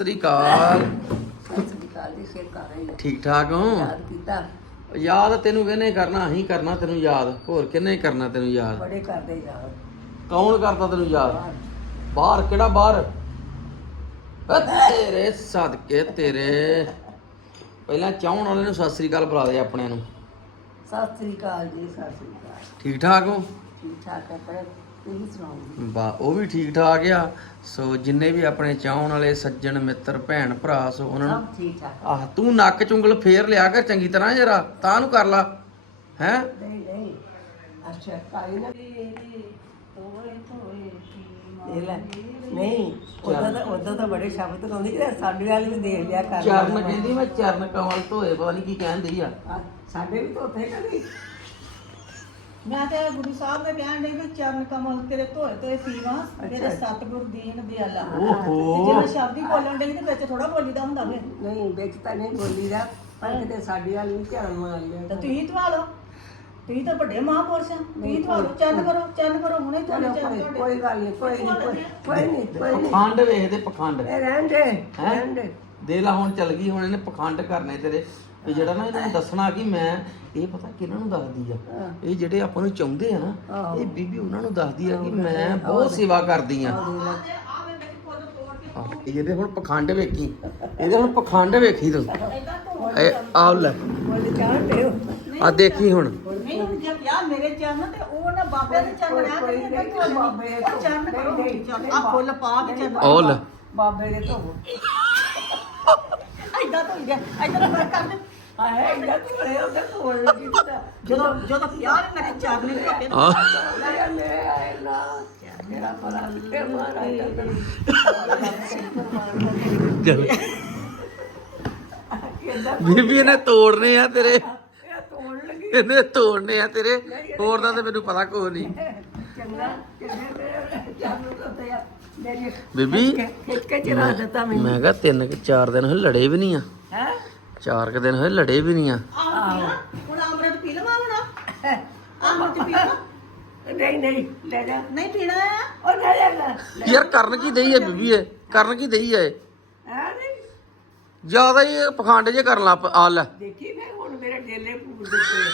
ਸਤਿ ਸ੍ਰੀ ਅਕਾਲ ਹਸਪਤਾਲ ਦੀ ਸੇਵਾ ਕਰ ਰਹੀ ਹਾਂ ਠੀਕ ਠਾਕ ਹੋ? ਯਾਦ ਕੀਤਾ? ਯਾਦ ਤੈਨੂੰ ਕਿਹਨੇ ਕਰਨਾ? ਅਸੀਂ ਕਰਨਾ ਤੈਨੂੰ ਯਾਦ। ਹੋਰ ਕਿਹਨੇ ਕਰਨਾ ਤੈਨੂੰ ਯਾਦ? ਬੜੇ ਕਰਦੇ ਯਾਦ। ਕੌਣ ਕਰਦਾ ਤੈਨੂੰ ਯਾਦ? ਬਾਹਰ। ਕਿਹੜਾ ਬਾਹਰ? ਓ ਤੇਰੇ ਸਦਕੇ ਤੇਰੇ। ਪਹਿਲਾਂ ਚਾਹਣ ਵਾਲੇ ਨੂੰ ਸਤਿ ਸ੍ਰੀ ਅਕਾਲ ਬੁਲਾ ਦੇ ਆਪਣਿਆਂ ਨੂੰ। ਸਤਿ ਸ੍ਰੀ ਅਕਾਲ ਜੀ ਸਤਿ ਸ੍ਰੀ ਅਕਾਲ। ਠੀਕ ਠਾਕ ਹੋ? ਠੀਕ ਠਾਕ ਹੈ ਪਰ ਤੁਸੀਂ ਸੁਣਾਓ ਜੀ। ਬਾ ਉਹ ਵੀ ਠੀਕ ਠਾਕ ਆ। ਸੋ ਜਿੰਨੇ ਵੀ ਆਪਣੇ ਚਾਹਣ ਵਾਲੇ ਸੱਜਣ ਮਿੱਤਰ ਭੈਣ ਭਰਾ ਸੋ ਉਹਨਾਂ ਨੂੰ ਸਭ ਠੀਕ ਠਾਕ। ਆਹ ਤੂੰ ਨੱਕ ਚੁੰਗਲ ਫੇਰ ਲਿਆ ਕਰ ਚੰਗੀ ਤਰ੍ਹਾਂ ਜਰਾ ਤਾਂ ਨੂੰ ਕਰ ਲਾ ਹੈ? ਨਹੀਂ ਨਹੀਂ। ਅੱਛਾ ਕਾਈ ਨਾ। ਤੋਏ ਤੋਏ ਇਹ ਲੈ ਨਹੀਂ ਉਹਦਾ ਤਾਂ ਉਹਦਾ ਤਾਂ ਬੜੇ ਸ਼ਬਦ ਗਾਉਂਦੀ ਕਿ ਸਾਡੇ ਵਾਲੇ ਵੀ ਦੇਖ ਲਿਆ ਕਰ। ਚਰਨ ਕਹਿੰਦੀ ਮੈਂ ਚਰਨ ਕਮਲ ਧੋਏ ਪਤਾ ਨਹੀਂ ਕੀ ਕਹਿੰਦੀ ਆ। ਆ, ਸਾਡੇ ਵੀ ਤਾਂ ਉੱਥੇ ਕਦੀ? ਮੈਂ ਤੇ ਗੁਰੂ ਸਾਹਿਬ ਨੇ ਕਹਿਣ ਡਈ ਵੀ ਚਰਨ ਕਮਲ ਤੇਰੇ ਧੋਏ ਧੋਏ ਪੀਵਾਂ ਮੇਰੇ। ਸਤਿਗੁਰ ਦੀਨ ਦਿਆਲਾ। ਓਹੋ। ਜੇ ਮੈਂ ਸ਼ਬਦ ਬੋਲਣ ਡਈ ਤੇ ਵਿੱਚ ਥੋੜਾ ਬੋਲੀਦਾ ਹੁੰਦਾ ਵੇ ਨਹੀਂ ਵਿੱਚ ਤਾਂ ਨਹੀਂ ਬੋਲੀਦਾ ਪਰ ਕਿਤੇ ਸਾਡੇ ਵਾਲ ਵੀ ਧਿਆਨ ਮਾਰ ਲਿਆ ਤਾਂ ਤੁਸੀਂ ਧਵਾ ਲਓ ਤੁਸੀਂ ਤਾਂ ਵੱਡੇ ਮਹਾਂਪੁਰਸ਼ ਆ। ਤੁਸੀਂ ਧਵਾ ਲਓ ਚਰਨ ਕਰੋ ਚਰਨ ਕਰੋ ਹੁਣੇ ਚਲੋ ਤੁਹਾਡੇ ਕੋਈ ਤੁਹਾਡੇ। ਕੋਈ ਗੱਲ ਨਹੀਂ ਕੋਈ ਨਹੀਂ ਕੋਈ- ਕੋਈ ਨਹੀਂ ਕੋਈ ਨਹੀਂ। ਪਖੰਡ ਵੇਖਦੇ ਪਖੰਡ। ਇਹ ਰਹਿਣ ਦੇ ਰਹਿਣ ਦੇ। ਦੇ ਲਾ ਹੁਣ ਚੱਲ ਗਈ ਹੁਣ ਇਹਨੇ ਪਖੰਡ ਕਰਨੇ ਤੇਰੇ। ਵੀ ਜਿਹੜਾ ਨਾ ਇਹਨਾਂ ਨੂੰ ਦੱਸਣਾ ਕਿ ਮੈਂ ਇਹ ਪਤਾ ਕਿਹਨਾਂ ਨੂੰ ਦੱਸਦੀ ਆ। ਇਹ ਜਿਹੜੇ ਆਪਾਂ ਨੂੰ ਚਾਹੁੰਦੇ ਆ ਨਾ ਇਹ ਬੀਬੀ ਉਹਨਾਂ ਨੂੰ ਦੱਸਦੀ ਆ ਕਿ ਮੈਂ ਬਹੁਤ ਸੇਵਾ ਕਰਦੀ ਆ। ਆਹ, ਇਹਦੇ ਹੁਣ ਪਖੰਡ ਵੇਖੀ। ਇਹਦੇ ਹੁਣ ਪਖੰਡ ਵੇਖੀ ਤੂੰ। ਇਹ ਆ ਲੈ। ਆ ਦੇਖੀ ਹੁਣ। ਮੇਰੇ ਤੇ ਉਹ ਨਾ ਬਾਬੇ ਦੇ ਆ ਕਰੀ? ਬਾਬੇ ਉਹ ਚਰਨ ਕਰੋ ਚਰਨ ਆ ਫੁੱਲ ਪਾ ਕੇ ਚਰਨ ਉਹ ਲੈ ਬਾਬੇ ਦੇ ਧੋਵੋ ਏਦਾਂ ਧੋਈ ਜਾ ਏਦਾਂ ਕਰ ਕਰ ਦੇ ਆਏ ਇੰਦਾ ਤੋੜੇ ਉਹਦੇ ਤੋੜ ਲੱਗੀ ਤਾਂ ਜਦੋਂ ਜਦੋਂ ਯਾਰ ਮੇਰੇ ਚਰਨ ਨੇ ਧੋਤੇ ਨਾ, ਆ ਲੈ ਲੈ ਆਏ ਨਾ। ਮੇਰਾ ਪਰਾ ਤੇ ਮਾਰਾ ਚੱਲ। ਕਿੱਦਾਂ ਬੀਬੀ ਇਹਨੇ ਤੋੜਨੇ ਆ ਤੇਰੇ। ਇਹ ਤੋੜ ਲੱਗੀ। ਇਹਨੇ ਤੋੜਨੇ ਆ ਤੇਰੇ। ਹੋਰ ਦਾ ਤੇ ਮੈਨੂੰ ਪਤਾ ਕੋਈ ਨਹੀਂ। ਚੰਗਾ ਕਿੰਨੇ ਤੇ ਚਾਲੂ ਕਰਤੇ ਆ। ਮੇਰੀ ਬੀਬੀ ਖਿੱਚ ਕੇ ਚਰਾ ਦਿੱਤਾ ਮੈਨੂੰ। ਮੈਂ ਕਿਹਾ ਤਿੰਨ ਕੁ ਚਾਰ ਦਿਨ ਹੋਏ ਲੜੇ ਵੀ ਨਹੀਂ ਆ। ਹੈ? ਚਾਰ ਕੁ ਦਿਨ ਹੋਏ ਲੜੇ ਵੀ ਨਹੀਂ ਆ। ਹੁਣ ਅੰਮ੍ਰਿਤ ਪੀ ਲਵਾਂ ਹੁਣ? ਅੰਮ੍ਰਿਤ ਪੀ ਲਵਾਂ? ਨਹੀਂ ਨਹੀਂ ਲੈ ਜਾ। ਨਹੀਂ ਪੀਣਾ ਆ? ਉਹ ਲੈ ਜਾ ਲੈ। ਯਾਰ ਕਰਨ ਕੀ ਦਈ ਹੈ ਬੀਬੀ ਇਹ? ਕਰਨ ਕੀ ਦਈ ਹੈ ਹੈ ਨਹੀਂ। ਜ਼ਿਆਦਾ ਹੀ ਇਹ ਪਖੰਡ ਜੇ ਕਰਨ ਲੱਗ ਆ ਲੈ। ਦੇਖੀ ਮੈਂ ਹੁਣ ਮੇਰੇ ਡੇਲੇ ਪੂਰ ਦਿੱਤੇ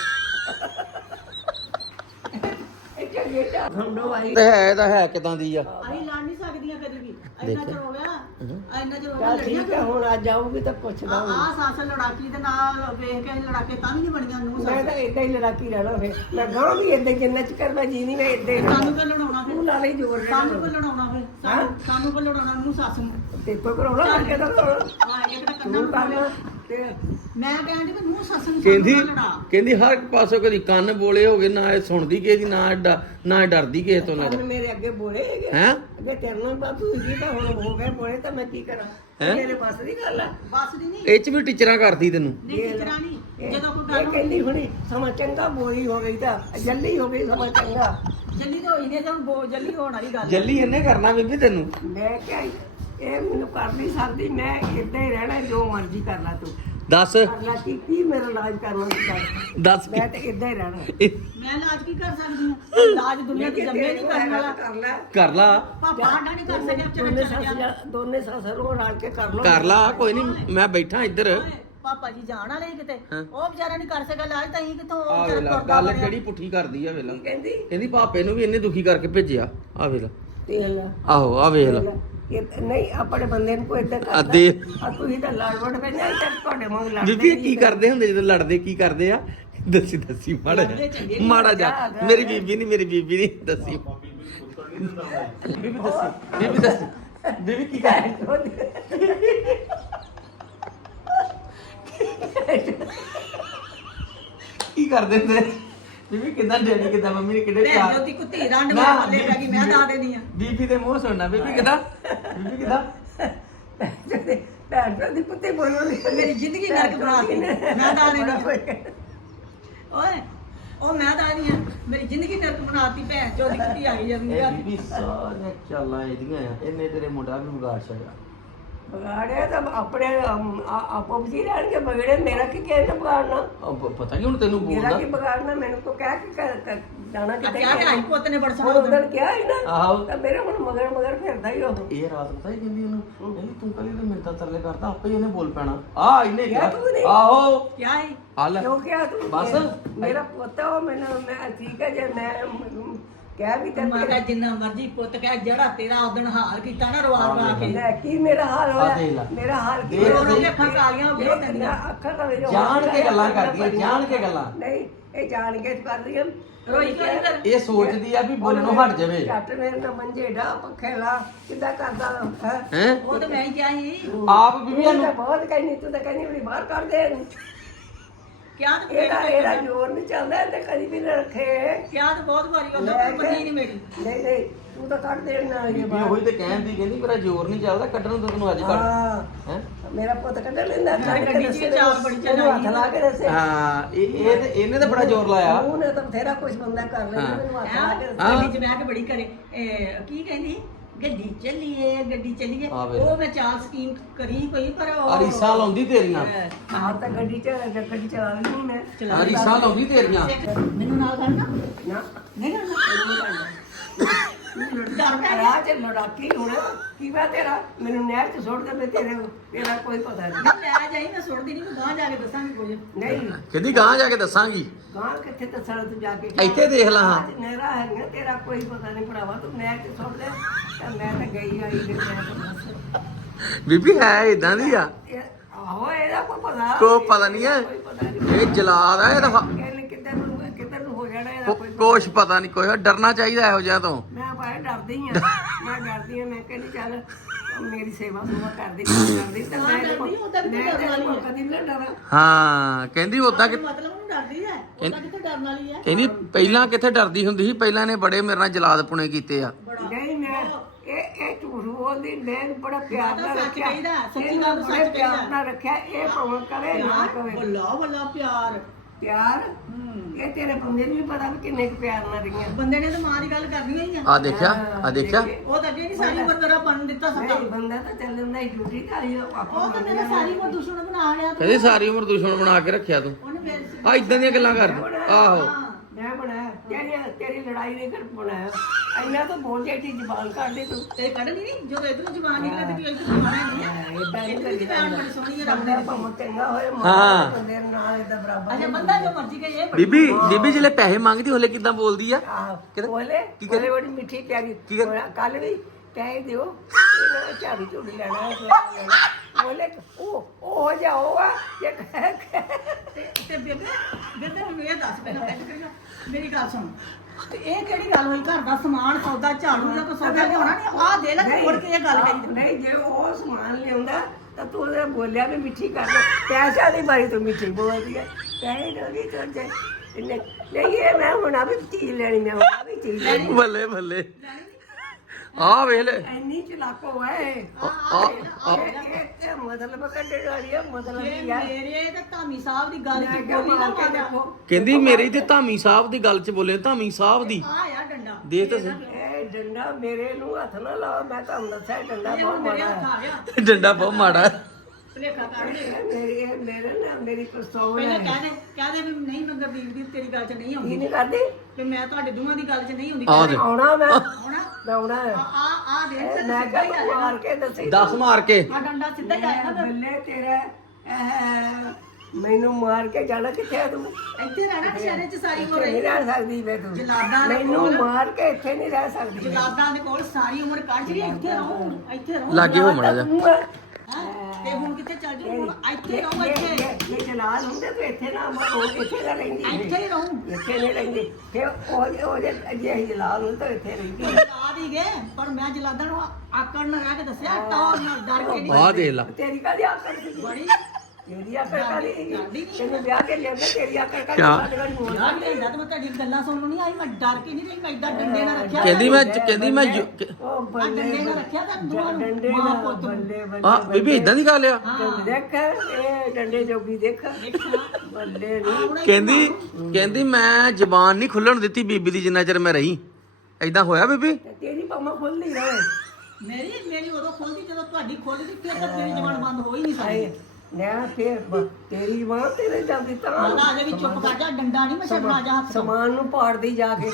ਇਹ ਚੰਗੇ ਖੰਡੋ ਆਈ ਤੇ ਹੈ ਇਹਦਾ ਹੈ ਕਿਦਾਂ ਦੀ ਆ। ਅਸੀਂ ਲੜ ਨਹੀਂ ਸਕਦੀਆਂ ਕਦੀ ਵੀ। ਇੰਨਾ ਚਿਰ ਹੋ ਗਿਆ ਨਾ? ਇੰਨਾ ਚਿਰ ਹੋ ਗਿਆ ਚੱਲ ਲੜੀਆਂ ਠੀਕ ਹੈ ਹੁਣ ਅੱਜ ਆਊਗੀ ਤਾਂ ਪੁੱਛਦਾ ਆ ਸੱਸ ਲੜਾਕੀ ਦੇ ਨਾਲ ਵੇਖ ਕੇ ਅਸੀਂ ਲੜਾਕੇ ਤਾਂ ਵੀ ਨਹੀਂ ਬਣੀਆਂ ਨੂੰ ਮੈਂ ਤਾਂ ਇਦਾਂ ਹੀ ਲੜਾਕੀ ਰਹਿਣਾ ਫੇ ਮੈਂ ਗਾਂ ਵੀ ਇਦਾਂ ਜਿੰਨਾ ਚ ਕਰ ਮੈਂ ਜੀ ਨਹੀਂ ਮੈਂ ਇਦਾਂ ਹੀ ਰਹਿਣਾ। ਸਾਨੂੰ ਕੋ ਲੜਾਉਣਾ ਫਿਰ। ਤੂੰ ਨਾਲ ਹੀ ਜੋਰ ਸਾਨੂੰ ਕੋ ਲੜਾਉਣਾ ਫਿਰ। ਸਾਨੂੰ ਸਾਨੂੰ ਕੋ ਲੜਾਉਣਾ ਨੂੰ ਸੱਸ ਨੂੰ। ਦੇਖੋ ਕਰਾਉਣਾ ਕਿ ਤਾਂ ਕਰਾਉਣਾ ਇਹ ਕਿਹੜਾ ਤੂੰ ਕੰਨਾਂ ਕਰਨਾ ਤੇ ਮੈਂ ਕਹਿੰਦੀ ਕਿ ਨੂੰ ਸੱਸ ਨੂੰ ਕਹਿੰਦੀ ਕਹਿੰਦੀ ਹਰ ਇੱਕ ਪਾਸੋਂ ਕਦੀ ਕੰਨ ਬੋਲੇ ਹੋਗੇ ਨਾ ਇਹ ਸੁਣਦੀ ਕਿਸੇ ਦੀ ਨਾ ਇਹ ਡ- ਨਾ ਇਹ ਡਰਦੀ ਕਿਸੇ ਤੋਂ ਨਾ ਮੇਰੇ ਅੱਗੇ ਬੋਲੇ ਹੈਗੇ। ਹੈ? ਅੱਗੇ ਤੇਰੇ ਨਾਲ ਬਾਤੂ ਜੀ ਤਾਂ ਹੁਣ ਹੋ ਗਏ ਬੋਲੇ ਤਾਂ ਮੈਂ ਕੀ ਕਰਾਂ? ਹੈਂ? ਮੇਰੇ ਪਾਸ ਦੀ ਗੱਲ ਆ। ਬਸ ਦੀ ਨਹੀਂ। ਇਹ ਚ ਵੀ ਟੀਚਰਾਂ ਕਰਦੀ ਤੈਨੂੰ। ਨਹੀਂ ਟੀਚਰਾਂ ਨਹੀਂ। ਇਹ- ਜਦੋਂ ਕੋਈ ਇਹ ਗੱਲ ਕਹਿੰਦੀ ਹੁਣੀ ਸਮਾਂ ਚੰਗਾ ਬੋਲੀ ਹੋ ਗਈ ਤਾਂ ਜਲਦੀ ਹੋ ਗਈ ਸਮਾਂ ਚੰਗਾ। ਜੱਲੀ ਤਾਂ ਹੋਈ ਨੇ ਜਦੋਂ ਬੋ ਜੱਲੀ ਹੋਣ ਵਾਲੀ ਗੱਲ ਜੱਲੀ ਇਹਨੇ ਕਰਨਾ ਬੀਬੀ ਤੈਨੂੰ। ਮੈਂ ਕਿਹਾ ਇਹ ਮੈਨੂੰ ਕਰ ਨਹੀਂ ਸਕਦੀ ਮੈਂ ਇਦਾਂ ਹੀ ਰਹਿਣਾ ਜੋ ਮਰਜ਼ੀ ਕਰ ਲੈ ਤੂੰ। ਦੱਸ। ਕਰ ਲੈ ਕੀ ਕੀ ਮੇਰਾ ਇਲਾਜ ਕਰਨਾ ਤੂੰ ਕਰ। ਦੱਸ ਮੈਂ ਤੇ ਇਦਾਂ ਹੀ ਰਹਿਣਾ। ਮੈਂ ਇਲਾਜ ਕੀ ਕਰ ਸਕਦੀ ਹਾਂ? ਇਲਾਜ ਦੁਨੀਆ ਤੇ ਜੰਮੇ ਨਹੀਂ ਕਰਨ ਵਾਲਾ। ਕਰ ਲੈ। ਕਰ ਲਾ। ਪਾਪਾ ਸਾਡਾ ਨਹੀਂ ਕਰ ਸਕਿਆ ਦੋਨੇ ਵਿਚਾਰਾ ਸੱਸ ਚੱਲ ਗਿਆ। ਜਾ- ਦੋਨੇ ਸੱਸ ਰੋ ਰਲ ਕੇ ਕਰ ਲੋ ਕਰ ਲਾ ਕੋਈ ਨਹੀਂ ਮੈਂ ਬੈਠਾ ਇੱਧਰ। ਪਾਪਾ ਜੀ ਜਾਣ ਵਾਲੇ ਸੀ ਕਿਤੇ। ਉਹ ਵਿਚਾਰਾ ਨਹੀਂ ਕਰ ਸਕਿਆ ਇਲਾਜ ਤਾਂ ਅਸੀਂ ਕਿੱਥੋਂ ਉਹ ਆ ਵੇਲਾ ਗੱਲ। ਕਿਹੜੀ ਪੁੱਠੀ ਕਰਦੀ ਆ ਵੇਲਾ। ਕਹਿੰਦੀ? ਕਹਿੰਦੀ ਪਾਪੇ ਨੂੰ ਵੀ ਇਹਨੇ ਦੁਖੀ ਕਰਕੇ ਭੇਜਿਆ। ਆ ਵੇਲਾ। ਤੇਲ। ਆਹੋ ਆ ਵੇਖ ਲਾ ਇਹ ਨਹੀਂ ਆਪਣੇ ਬੰਦੇ ਨੂੰ ਕੋਈ ਇਦਾਂ ਆ ਕਰਦਾ ਦੇ ਆ ਤੁਸੀਂ ਤਾਂ ਲੜ ਵੜ ਪੈਣਾ ਇੱਥੇ ਤੁਹਾਡੇ ਵਾਂਗ ਲੜਦੇ ਬੀਬੀ ਇਹ ਕੀ ਕਰਦੇ ਹੁੰਦੇ ਜਦੋਂ ਲੜਦੇ ਕੀ ਕਰਦੇ ਆ? ਦੱਸੀ ਦੱਸੀ ਮਾੜਾ ਜਾ ਮਾੜਾ ਜਾ ਮੇਰੀ ਬੀਬੀ ਨਹੀਂ ਮੇਰੀ ਬੀਬੀ ਨਹੀਂ ਦੱਸੀ। ਬੀਬੀ ਦੱਸੀ। ਬੀਬੀ ਦੱਸੀ। ਬੀਬੀ ਕੀ ਕਰਦੇ ਕੀ ਕਰਦੇ ਹੁੰਦੇ? ਬੀਬੀ ਕਿਦਾਂ ਡੈਡੀ ਕਿਦਾਂ? ਮੰਮੀ ਨੇ ਕਿਹੜੇ ਭੈਣ ਚਾਰ ਜੋਤੀ ਕੁੱਤੀ ਰੰਡ ਨਾ, ਮਾਰ ਥੱਲੇ ਪੈ ਗਈ ਮੈਂ ਦਾ ਦੇਣੀ ਆ। ਬੀਬੀ ਦੇ ਮੂੰਹ ਸੁਣਨਾ ਬੀਬੀ ਕਿਦਾਂ? ਬੀਬੀ ਕਿਦਾਂ? ਭੈਣ ਭਰਾ ਦੀ ਪੁੱਤੇ ਬੋਲੋ ਮੇਰੀ ਜ਼ਿੰਦਗੀ ਨਰਕ ਬਣਾਤੀ ਮੈਂ ਦਾ ਦੇਣੀ ਆ। ਓਏ ਉਹ ਮੈਂ ਦਾ ਨਹੀਂ ਆ। ਮੇਰੀ ਜ਼ਿੰਦਗੀ ਨਰਕ ਬਣਾਤੀ ਭੈਣ ਚੋਦੀ ਕੁੱਤੀ ਆਈ ਜਾਂਦੀ ਇਹ ਆ ਬੀਬੀ ਸਾਰੇ ਚਾਲਾਂ ਇਹਦੀਆਂ ਆ ਇਹਨੇ ਤੇਰੇ ਮੁੰਡਾ ਵੀ ਵਿਗਾੜ ਛੱਡਿਆ। ਬਗਾੜਿਆ ਤਾਂ ਆਪਣੇ ਅਮ, ਆ- ਆਪੋ ਬਜੀ ਰਹਿਣਗੇ ਬਗੜੇ ਮੇਰਾ ਕੀ ਕਹਿਣਾ ਬਗਾੜਨਾ? ਪ- ਪਤਾ ਨਹੀਂ ਹੁਣ ਤੈਨੂੰ ਮੇਰਾ ਬੋਲਦਾ। ਕੀ ਬਗਾੜਨਾ? ਮੈਨੂੰ ਕੋ ਕਹਿ ਕੇ ਕਰ- ਕਰ- ਜਾਣਾ ਕਿਤੇ ਕਿਹਾ ਪੁੱਤ ਨੇ ਬੜਾ ਹੁਣ ਉਦੋਂ ਕਿਹਾ ਹੀ ਨਾ ਆਹੋ। ਤਾਂ ਮੇਰੇ ਹੁਣ ਮਗਰ ਮਗਰ ਫਿਰਦਾ ਹੀ ਉਹ। ਇਹ ਰਾਤ ਪਤਾ ਹੀ ਕਹਿੰਦੀ ਉਹਨੂੰ? ਕਹਿੰਦੀ ਤੂੰ ਕੱਲੀ ਤੇ ਮਿੰਤਾ ਤਰਲੇ ਕਰਦਾ ਆਪੇ ਹੀ ਉਹਨੇ ਬੋਲ ਪੈਣਾ। ਆ ਇਹਨੇ ਕਿਹਾ ਤੂੰ ਨਹੀਂ? ਆਹੋ। ਕਿਆ ਹੈ ਹਲ ਕਿਉਂ ਕਿਹਾ ਤੂੰ? ਬਸ। ਮੇਰਾ ਪੁੱਤ ਉਹ ਮੈਨੂੰ ਮੈਂ ਠੀਕ ਹੈ ਜੇ ਮੈਂ ਕਹਿ ਵੀ ਤੇ ਮਾਤਾ ਜਿੰਨਾ ਮਰਜ਼ੀ ਪੁੱਤ ਕਹਿ ਜਿਹੜਾ ਤੇਰਾ ਉਦਣ ਹਾਲ ਕੀਤਾ ਨਾ ਰਵਾ ਰਵਾ ਕੇ। ਲੈ ਕੀ ਮੇਰਾ ਹਾਲ ਆ ਦੇਖ ਲੈ। ਹੋਇਆ ਮੇਰਾ ਹਾਲ ਕੀ ਦੇਖ ਹੋਇਆ? ਉਹਦੀਆਂ ਅੱਖਾਂ ਕਾਲੀਆਂ ਹੋ ਗਈਆਂ ਇਹ ਨਾ ਅੱਖਾਂ ਤਾਂ ਮੇਰੇ ਜਾਣ ਕੇ ਗੱਲਾਂ ਕਰਦੀਆਂ ਜਾਣ ਕੇ ਗੱਲਾਂ। ਨਹੀਂ ਇਹ ਜਾਣ ਕੇ ਕਰਦੀ ਆ। ਰੋਈ ਕਿਉਂ? ਇਹ ਸੋਚਦੀ ਆ ਵੀ ਬੋਲਣੋਂ ਹਟ ਜਾਵੇ। ਝੱਟ ਮੇਰੇ ਨਾਲ ਮੰਜੇ ਢਾ ਪੱਖੇ ਲਾ ਕਿੱਦਾਂ ਕਰਦਾ ਹੈ? ਹੈ? ਉਹ ਤਾਂ ਮੈਂ ਹੀ ਕਿਹਾ ਸੀ। ਆਪ ਬੀਬੀਆਂ ਤੂੰ ਨੂੰ ਤਾਂ ਬਹੁਤ ਕਹਿੰਦੀ ਤੂੰ ਤਾਂ ਕਹਿੰਦੀ ਵੀ ਬਾਹਰ ਕੱਢ ਦੇ ਇਹਨੂੰ। ਕਿਆ ਤਾਂ ਇਹਦਾ ਇਹਦਾ ਜ਼ੋਰ ਨਹੀਂ ਚੱਲਦਾ ਤੇ ਕਦੀ ਵੀ ਨਾ ਰੱਖੇ। ਕਿਆ ਤਾਂ ਬਹੁਤ ਵਾਰੀ ਉਹਦਾ ਪਰ ਮੰਨੀ ਨਹੀਂ ਮੇਰੀ। ਨਹੀਂ ਨਹੀਂ ਤੂੰ ਤਾਂ ਕੱਢ ਦੇਣ ਨਾ ਇਹ ਬੀਬੀ ਉਹੀ ਤੇ ਕਹਿੰਦੀ ਕਹਿੰਦੀ ਮੇਰਾ ਜ਼ੋਰ ਨਹੀਂ ਚੱਲਦਾ ਕੱਢਣ ਨੂੰ ਤਾਂ ਤੈਨੂੰ ਅੱਜ ਕੱਢ ਹਾਂ ਹੈ? ਮੇਰਾ ਪੁੱਤ ਕੱਢ ਲੈਂਦਾ ਕੱਢ ਕੇ ਗੱਡੀ 'ਚ ਚਾਰ ਬੜੀ ਇਹਨੂੰ ਹੱਥ ਲਾ ਕੇ ਦੱਸੇ। ਹਾਂ ਇਹ ਇਹ ਤੇ ਇਹਨੇ ਤਾਂ ਬੜਾ ਜ਼ੋਰ ਲਾਇਆ। ਮੂੰਹ ਨੇ ਤਾਂ ਬਥੇਰਾ ਕੁਝ ਬੰਦਾ ਕਰ ਲੈਂਦਾ ਮੈਨੂੰ ਹੱਥ ਲਾ ਕੇ ਦੱਸੇ। ਗੱਡੀ 'ਚ ਬਹਿ ਕੇ ਬੜੀ ਕਰੇ। ਇਹ ਕੀ ਕਹਿੰਦੀ? ਗੱਡੀ ਚੱਲੀਏ ਗੱਡੀ ਚੱਲੀਏ। ਆ ਵੇ। ਉਹ ਮੈਂ ਚਾਲ ਸਕੀਮ ਕਰੀ ਕੋਈ ਪਰ ਉਹ ਅਰੀਸਾ ਲਾਉਂਦੀ ਤੇਰੀਆਂ। ਆਹ ਤਾਂ ਗੱਡੀ ਚ ਗੱਡੀ ਚਲਾ ਲਈ ਮੈਂ। ਅਰੀਸਾ ਲਾਉਂਦੀ ਤੇਰੀਆਂ। ਮੈਨੂੰ ਨਾਲ ਕਰਨਾ ਨਾ। ਨਹੀਂ ਪੈ ਰਾਹ ਚ ਲੜਾਕੀ ਹੁਣ। ਕੀ ਵਾ ਤੇਰਾ? ਮੈਨੂੰ ਨਹਿਰ ਚ ਸੁੱਟ ਦੇ ਮੈਂ ਤੇਰੇ ਤੇਰਾ ਕੋਈ ਪਤਾ ਨਹੀਂ ਗਿਆ ਲੈ ਜਾਈ ਮੈਂ ਸੁਣਦੀ ਨਹੀਂ ਮੈਂ ਗਾਂ ਜਾ ਕੇ ਦੱਸਾਂਗੀ ਕੁਝ। ਨਹੀਂ। ਕਹਿੰਦੀ ਗਾਂ ਜਾ ਕੇ ਦੱਸਾਂਗੀ? ਗਾਂ ਕਿੱਥੇ ਦੱਸਣਾ ਤੂੰ ਜਾ ਕੇ? ਇੱਥੇ ਦੇਖ ਲਾ। ਹਾਂ। ਨਹਿਰਾ ਹੈਗਾ ਤੇਰਾ ਕੋਈ ਪਤਾ ਨਹੀਂ ਭਰਾਵਾ। ਤੂੰ ਨਹਿਰ ਚ ਸੁੱਟ ਦੇ ਤਾਂ ਮੈਂ ਤਾਂ ਗਈ ਆਈ ਤੇ ਮੈਂ ਤਾਂ ਬਸ ਬੀਬੀ ਹੈ ਇਦਾਂ ਦੀ ਆ? ਇਹ- ਆਹੋ ਇਹਦਾ ਕੋਈ ਪਤਾ ਕੋ ਪਤਾ ਨਹੀਂ ਹੈ ਕੋਈ ਪਤਾ ਨਹੀਂ ਇਹ ਜਲਾਦ ਆ ਇਹ ਤਾਂ ਨੂੰ ਨੂੰ ਇਹਦਾ ਕੋਈ ਕੁਛ ਪਤਾ ਨਹੀਂ ਕੋਈ ਡਰਨਾ ਚਾਹੀਦਾ ਇਹੋ ਜਿਹਾ ਤੋਂ। ਮੈਂ ਬਾਰੇ ਡਰਦੀ ਆ ਮੈਂ ਡਰਦੀ ਆ ਮੈਂ ਕਹਿੰਦੀ ਚੱਲ ਮੇਰੀ ਸੇਵਾ ਸੁਵਾ ਕਰਦੀ ਕਰਦੀ ਤੇ ਮੈਂ ਇਹਦੇ ਕੋਲ- ਮੈਂ ਡਰਨ ਇਹਦੇ ਕੋਲ ਵਾਲੀ ਕਦੀ ਨਹੀਂ ਡਰਾਂ। ਹਾਂ ਕਹਿੰਦੀ ਉਦਾਂ ਕਿ ਮਤਲਬ ਉਹਨੂੰ ਡਰਦੀ ਹੈ? ਉਹ ਤਾਂ ਕਿਤੇ ਡਰਨ ਵਾਲੀ ਹੈ? ਕਹਿੰਦੀ ਪਹਿਲਾਂ ਕਿੱਥੇ ਡਰਦੀ ਹੁੰਦੀ ਸੀ? ਪਹਿਲਾਂ ਨੇ ਬੜੇ ਮੇਰੇ ਨਾਲ ਜਲਾਦ ਪੁਣੇ ਕੀਤੇ ਆ। ਨਹੀਂ ਮੈਂ ਇਹ ਇਹ ਝੂਠ ਬੋਲਦੀ ਮੈਂ ਇਹਨੂੰ ਬੜਾ ਪਿਆਰ ਨਾਲ ਸੱਚ ਰੱਖਿਆ। ਕਹੀਦਾ, ਸੱਚੀ ਇਹਨੂੰ ਗੱਲ ਬੜੇ ਪਿਆਰ ਕਹੀਦਾ। ਨਾਲ ਰੱਖਿਆ ਇਹ ਭਾਵੇਂ ਕਵੇ ਨਾ ਕਵੇ ਬੱਲਾ ਬੱਲਾ ਪਿਆਰ। ਪਿਆਰ? ਇਹ ਤੇਰੇ ਬੰਦੇ ਨੂੰ ਵੀ ਪਤਾ ਵੀ ਕਿੰਨੇ ਕੁ ਪਿਆਰ ਨਾਲ ਰਹੀਆਂ। ਬੰਦੇ ਨੇ ਤਾਂ ਮਾਂ ਦੀ ਗੱਲ ਕਰਨੀ ਹੀ ਆ। ਆ ਦੇਖਿਆ ਆ ਦੇਖਿਆ। ਉਹ ਤਾਂ ਅੱਗੇ ਨਹੀਂ ਸਾਰੀ ਉਮਰ ਮੇਰਾ ਬਣ ਦਿੱਤਾ ਸਭ ਨਹੀਂ ਬੰਦਾ ਤਾਂ ਚੱਲ ਜਾਂਦਾ ਹੀ ਡਿਊਟੀ ਤੇ ਆਈ ਆਪਾਂ ਉਹ ਤਾਂ ਮੇਰਾ ਸਾਰੀ ਉਮਰ ਦੁਸ਼ਮਣ ਬਣਾ ਲਿਆ ਤੂੰ। ਕਹਿੰਦੀ ਸਾਰੀ ਉਮਰ ਦੁਸ਼ਮਣ ਬਣਾ ਕੇ ਰੱਖਿਆ ਤੂੰ। ਉਹਨੇ ਮੇਰੇ ਆ ਇਦਾਂ ਦੀਆਂ ਗੱਲਾਂ ਕਰਦੀ। ਆਹੋ। ਬਣਾਇਆ ਤੇਰੀ ਤੇਰੀ ਲੜਾਈ ਨੇ ਕਰ ਬਣਾਇਆ। ਇੰਨਾ ਤਾਂ ਬੋਲ ਜੇਟੀ ਜ਼ਬਾਨ ਕੱਢ ਦੇ ਤੂੰ। ਤੇ ਕੱਢਣੀ ਨਹੀਂ ਜਦੋਂ ਇਧਰੋਂ ਜ਼ਬਾਨ ਨਿਕਲੇ ਤੇ ਕਿ ਇਧਰੋਂ ਜ਼ਬਾਨ ਨਹੀਂ ਇਦਾਂ ਹੀ ਇਧਰ ਦੀ ਭੈਣ ਬੜੀ ਸੋਹਣੀ ਹੈ ਬੰਦਾ ਭਾਵੇਂ ਚੰਗਾ ਹੋਏ ਹਾਂ। ਬੰਦੇ ਨਾਲ ਇਦਾਂ ਬਰਾਬਰ ਅੱਛਾ ਬੰਦਾ ਜੋ ਮਰਜ਼ੀ ਕਹੇ ਇਹ ਬੜੀ ਬੀਬੀ ਬੀਬੀ ਜਿਹੜੇ ਪੈਸੇ ਮੰਗਦੀ ਹੋਲੇ ਕਿਦਾਂ ਬੋਲਦੀ ਆ? ਆਹ ਬੋਲੇ ਕੀ ਕਰੇ ਬੜੀ ਮਿੱਠੀ ਪਿਆਰੀ। ਕੀ ਕਰ- ਕੱਲ ਵੀ ਕਹਿ ਦਿਓ। ਇਹਨਾਂ ਝਾੜੂ ਝੂੜੀ ਲੈਣਾ ਲੈਣਾ। ਬੋਲੇ ਉਹ ਉਹ ਜਾਓ ਆ ਜੇ ਕਹਿ ਕੇ ਤੇ ਤੇ ਬੇਬੇ ਬੇਬੇ ਮੈਨੂੰ ਇਹ ਦੱਸ ਪਹਿਲਾਂ ਪਹਿਲਾਂ ਪਹਿਲਾਂ। ਮੇਰੀ ਗੱਲ ਸੁਣ। ਤੇ ਇਹ ਕਿਹੜੀ ਗੱਲ ਹੋਈ? ਘਰ ਦਾ ਸਮਾਨ ਸੌਦਾ ਝਾੜੂ ਦਾ ਕੋਈ ਸੌਦਾ ਲਿਆਉਣਾ ਨਹੀਂ? ਆਹ ਦੇ ਲੈ ਤੇ ਮੁੜ ਕੇ ਇਹ ਗੱਲ ਕਹੀ ਨਹੀਂ ਜੇ ਉਹ ਸਮਾਨ ਲਿਆਉਂਦਾ ਤਾਂ ਤੂੰ ਉਹਦੇ ਬੋਲਿਆ ਵੀ ਮਿੱਠੀ ਕਰ ਲੈ। ਪੈਸਾ ਦੀ ਬਾਰੀ ਤੂੰ ਮਿੱਠੀ ਬੋਲਦੀ ਹੈ ਕਹੇ ਡੋਗੀ ਚੜ ਜੇ ਇਹਨੇ ਨਹੀਂ ਇਹ ਮੈਂ ਹੁਣ ਆ ਵੀ ਚੀਜ਼ ਲੈਣੀ ਮੈਂ ਹੁਣ ਆ ਵੀ ਚੀਜ਼ ਲੈਣੀ। ਬੱਲੇ ਬੱਲੇ। ਆ ਵੇਖ ਲੈ। ਇੰਨੀ ਚਲਾਕੋ ਹੈ ਆ ਇਹ ਇਹ ਮਤਲਬ ਕੱਢੇ ਵਾਲੀ ਹੈ ਮਤਲਬ ਇਹ ਕੀ ਹੈ ਮੇਰੇ ਤੇ ਧਾਮੀ ਸਾਹਿਬ ਦੀ ਗੱਲ ਕਿਹਾ ਬੋਲੀ ਨਾ ਮਾਰ ਕੇ ਦੇਖੋ। ਕਹਿੰਦੀ ਮੇਰੀ ਤੇ ਧਾਮੀ ਸਾਹਿਬ ਦੀ ਗੱਲ 'ਚ ਬੋਲੇ ਧਾਮੀ ਸਾਹਿਬ ਦੀ। ਆ ਯਾਰ ਡੰਡਾ। ਦੇ ਤਾਂ ਸਹੀ। ਇਹ ਡੰਡਾ ਮੇਰੇ ਨੂੰ ਹੱਥ ਨਾ ਲਾਓ ਮੈਂ ਤੁਹਾਨੂੰ ਦੱਸਿਆ ਇਹ ਡੰਡਾ ਇਹ ਬਹੁਤ ਮੇਰੇ ਮਾੜਾ ਹੱਥ ਹੈ ਆ ਗਿਆ। ਡੰਡਾ ਬਹੁਤ ਮਾੜਾ ਹੈ। ਭਲੇਖਾ ਕੱਢ ਦੇ ਇਹ ਮੇਰੀ ਇਹ ਮੇਰੇ ਨਾ ਮੇਰੀ ਪਿਸਤੌਲ ਪਹਿਲਾਂ ਹੈ ਕਹਿ ਦੇ ਕਹਿ ਦੇ ਵੀ ਨਹੀਂ ਮੈਂ ਗੁਰਦੀਪ ਦੀ ਤੇਰੀ ਗੱਲ 'ਚ ਨਹੀਂ ਕੀ ਆਉਂਦੀ ਨਹੀਂ ਕਰਦੀ? ਤੇ ਮੈਂ ਤੁਹਾਡੇ ਦੋਵਾਂ ਦੀ ਗੱਲ 'ਚ ਨਹੀਂ ਆਉਂਦੀ ਆ ਦੇ। ਆਉਣਾ ਮੈਂ। ਆਉਣਾ? ਮੈਂ ਆਉਣਾ ਹੈ। ਆ ਆ ਆ ਦੇ ਇਹ ਤੇ ਮੈਂ ਸਿੱਧਾ ਹੀ ਕਿਹਾ ਤੂੰ ਮਾਰ ਕੇ ਦੱਸੀ ਦਸ ਮਾਰ ਕੇ। ਆ ਡੰਡਾ ਸਿੱਧਾ ਹੀ ਆਇਆ ਨਾ ਬੱਲੇ ਤੇਰਾ ਇਹ, ਮੈਨੂੰ ਮਾਰ ਕੇ ਜਾਣਾ ਕਿੱਥੇ ਆ ਤੂੰ? ਇੱਥੇ ਰਹਿਣਾ ਸ਼ਹਿਰੇ 'ਚ ਸਾਰੀ ਉਮਰ ਨਹੀਂ ਰਹਿ। ਸਕਦੀ ਵੇ ਤੂੰ। ਜਲਾਦਾਂ ਦੇ ਮੈਨੂੰ ਮਾਰ ਕੇ ਇੱਥੇ ਨਹੀਂ ਰਹਿ ਸਕਦੀ ਜਲਾਦਾਂ ਦੇ ਕੋਲ ਸਾਰੀ ਉਮਰ ਕੱਢ ਜਿਹੜੀ ਇੱਥੇ ਰਹੂੰ ਇੱਥੇ ਰਹੂੰ। ਲਾਗੇ ਹੋ ਮੜਾ ਜਾ ਤੂੰ ਆ। ਹੈਂ? ਤੇ ਹੁਣ ਕਿੱਥੇ ਚੱਲ ਜਾਊਂ? ਹੁਣ ਇੱਥੇ ਰਹੂੰ ਇਹ- ਇੱਥੇ ਇਹ- ਇਹ ਜਲਾਲ ਹੁੰਦੇ ਤੂੰ ਇੱਥੇ ਨਾ ਮਰ ਉਹ ਇੱਥੇ ਨਾ ਰਹਿੰਦੀ। ਇੱਥੇ ਹੀ ਰਹੂੰ। ਇੱਥੇ ਨਹੀਂ ਰਹਿੰਦੀ। ਫਿਰ ਉਹ ਉਹ ਜੇ ਜੇ ਅਸੀਂ ਜਲਾਲ ਹੁੰਦੇ ਤਾਂ ਇੱਥੇ ਰਹਿੰਦੀ। ਲਾ ਦੀ ਗਏ ਪਰ ਮੈਂ ਜਲਾਦਾਂ ਨੂੰ ਆਕੜ ਨਾ ਰਹਿ ਕੇ ਦੱਸਿਆ ਤਾਂ ਨਾ ਡਰ ਕੇ ਨਹੀਂ ਆ ਦੇ ਲਾ। ਤੇਰੀ ਕਾਹਦੀ ਆਕੜ ਸੀ ਬੜੀ ਤੇਰੀ ਡਰਦੀ ਨਹੀਂ। ਤੈਨੂੰ ਵਿਆਹ ਕੇ ਲਿਆਂਦਾ ਤੇਰੀ ਕਾਹਦੀ ਕਿਆ? ਸਾਡੇ ਘਰ ਮੋੜ ਯਾਰ ਕਹਿੰਦਾ ਤੇ ਮੈਂ ਤੁਹਾਡੀ ਗੱਲਾਂ ਸੁਣਨ ਨਹੀਂ ਆਈ ਮੈਂ ਡਰ ਕੇ ਨਹੀਂ ਰਹੀ ਮੈਂ ਇਦਾਂ ਡੰਡੇ ਨਾਲ ਰੱਖਿਆ ਕਹਿੰਦੀ ਮੈਂ ਕਹਿੰਦੀ ਮੈਂ ਜੁ- ਕਿ- ਉਹ ਆ ਬੱਲੇ ਡੰਡੇ ਨਾਲ ਰੱਖਿਆ ਤਾਂ ਦੋਵਾਂ ਨੂੰ। ਡੰਡੇ ਮਾਂ ਨਾਲ ਪੁੱਤ ਨੂੰ। ਬੱਲੇ ਬੱਲੇ ਆ ਬੀਬੀ ਇਦਾਂ ਦੀ ਗੱਲ ਆ। ਦੇਖ ਇਹ ਡੰਡੇ ਜੋਗੀ ਦੇਖ। ਬੱਲੇ ਨੂੰ। ਕਹਿੰਦੀ ਕਹਿੰਦੀ ਮੈਂ ਜ਼ਬਾਨ ਨਹੀਂ ਖੁੱਲਣ ਦਿੱਤੀ ਬੀਬੀ ਦੀ ਜਿੰਨਾ ਚਿਰ ਮੈਂ ਰਹੀ। ਐਦਾਂ ਹੋਇਆ ਬੀਬੀ? ਤੇ ਤੇਰੀ ਭਾਵੇਂ ਖੁੱਲਦੀ ਰਹੇ। ਮੇਰੀ ਮੇਰੀ ਉਦੋਂ ਖੁੱਲਦੀ ਜਦੋਂ ਤੁਹਾਡੀ ਖੁੱਲਦੀ ਫਿਰ ਤਾਂ ਮੇਰੀ ਜ਼ਬਾਨ ਬੰਦ ਹੋ ਹੀ ਨਹੀਂ ਆਏ ਸਕਦੀ ਮੈਂ ਫੇਰ ਬ- ਤੇਰੀ ਮਾਂ ਤੇਰੇ ਜਾਂਦੀ ਤਾਂ ਅਜੇ ਵੀ ਚੁੱਪ ਕਰ ਜਾ ਡੰਡਾ ਨਹੀਂ ਮੈਂ ਛੱਡਣਾ ਜਾ ਹੱਥ ਤੋਂ ਸਮਾਨ ਨੂੰ ਪਾੜਦੀ ਜਾ ਕੇ।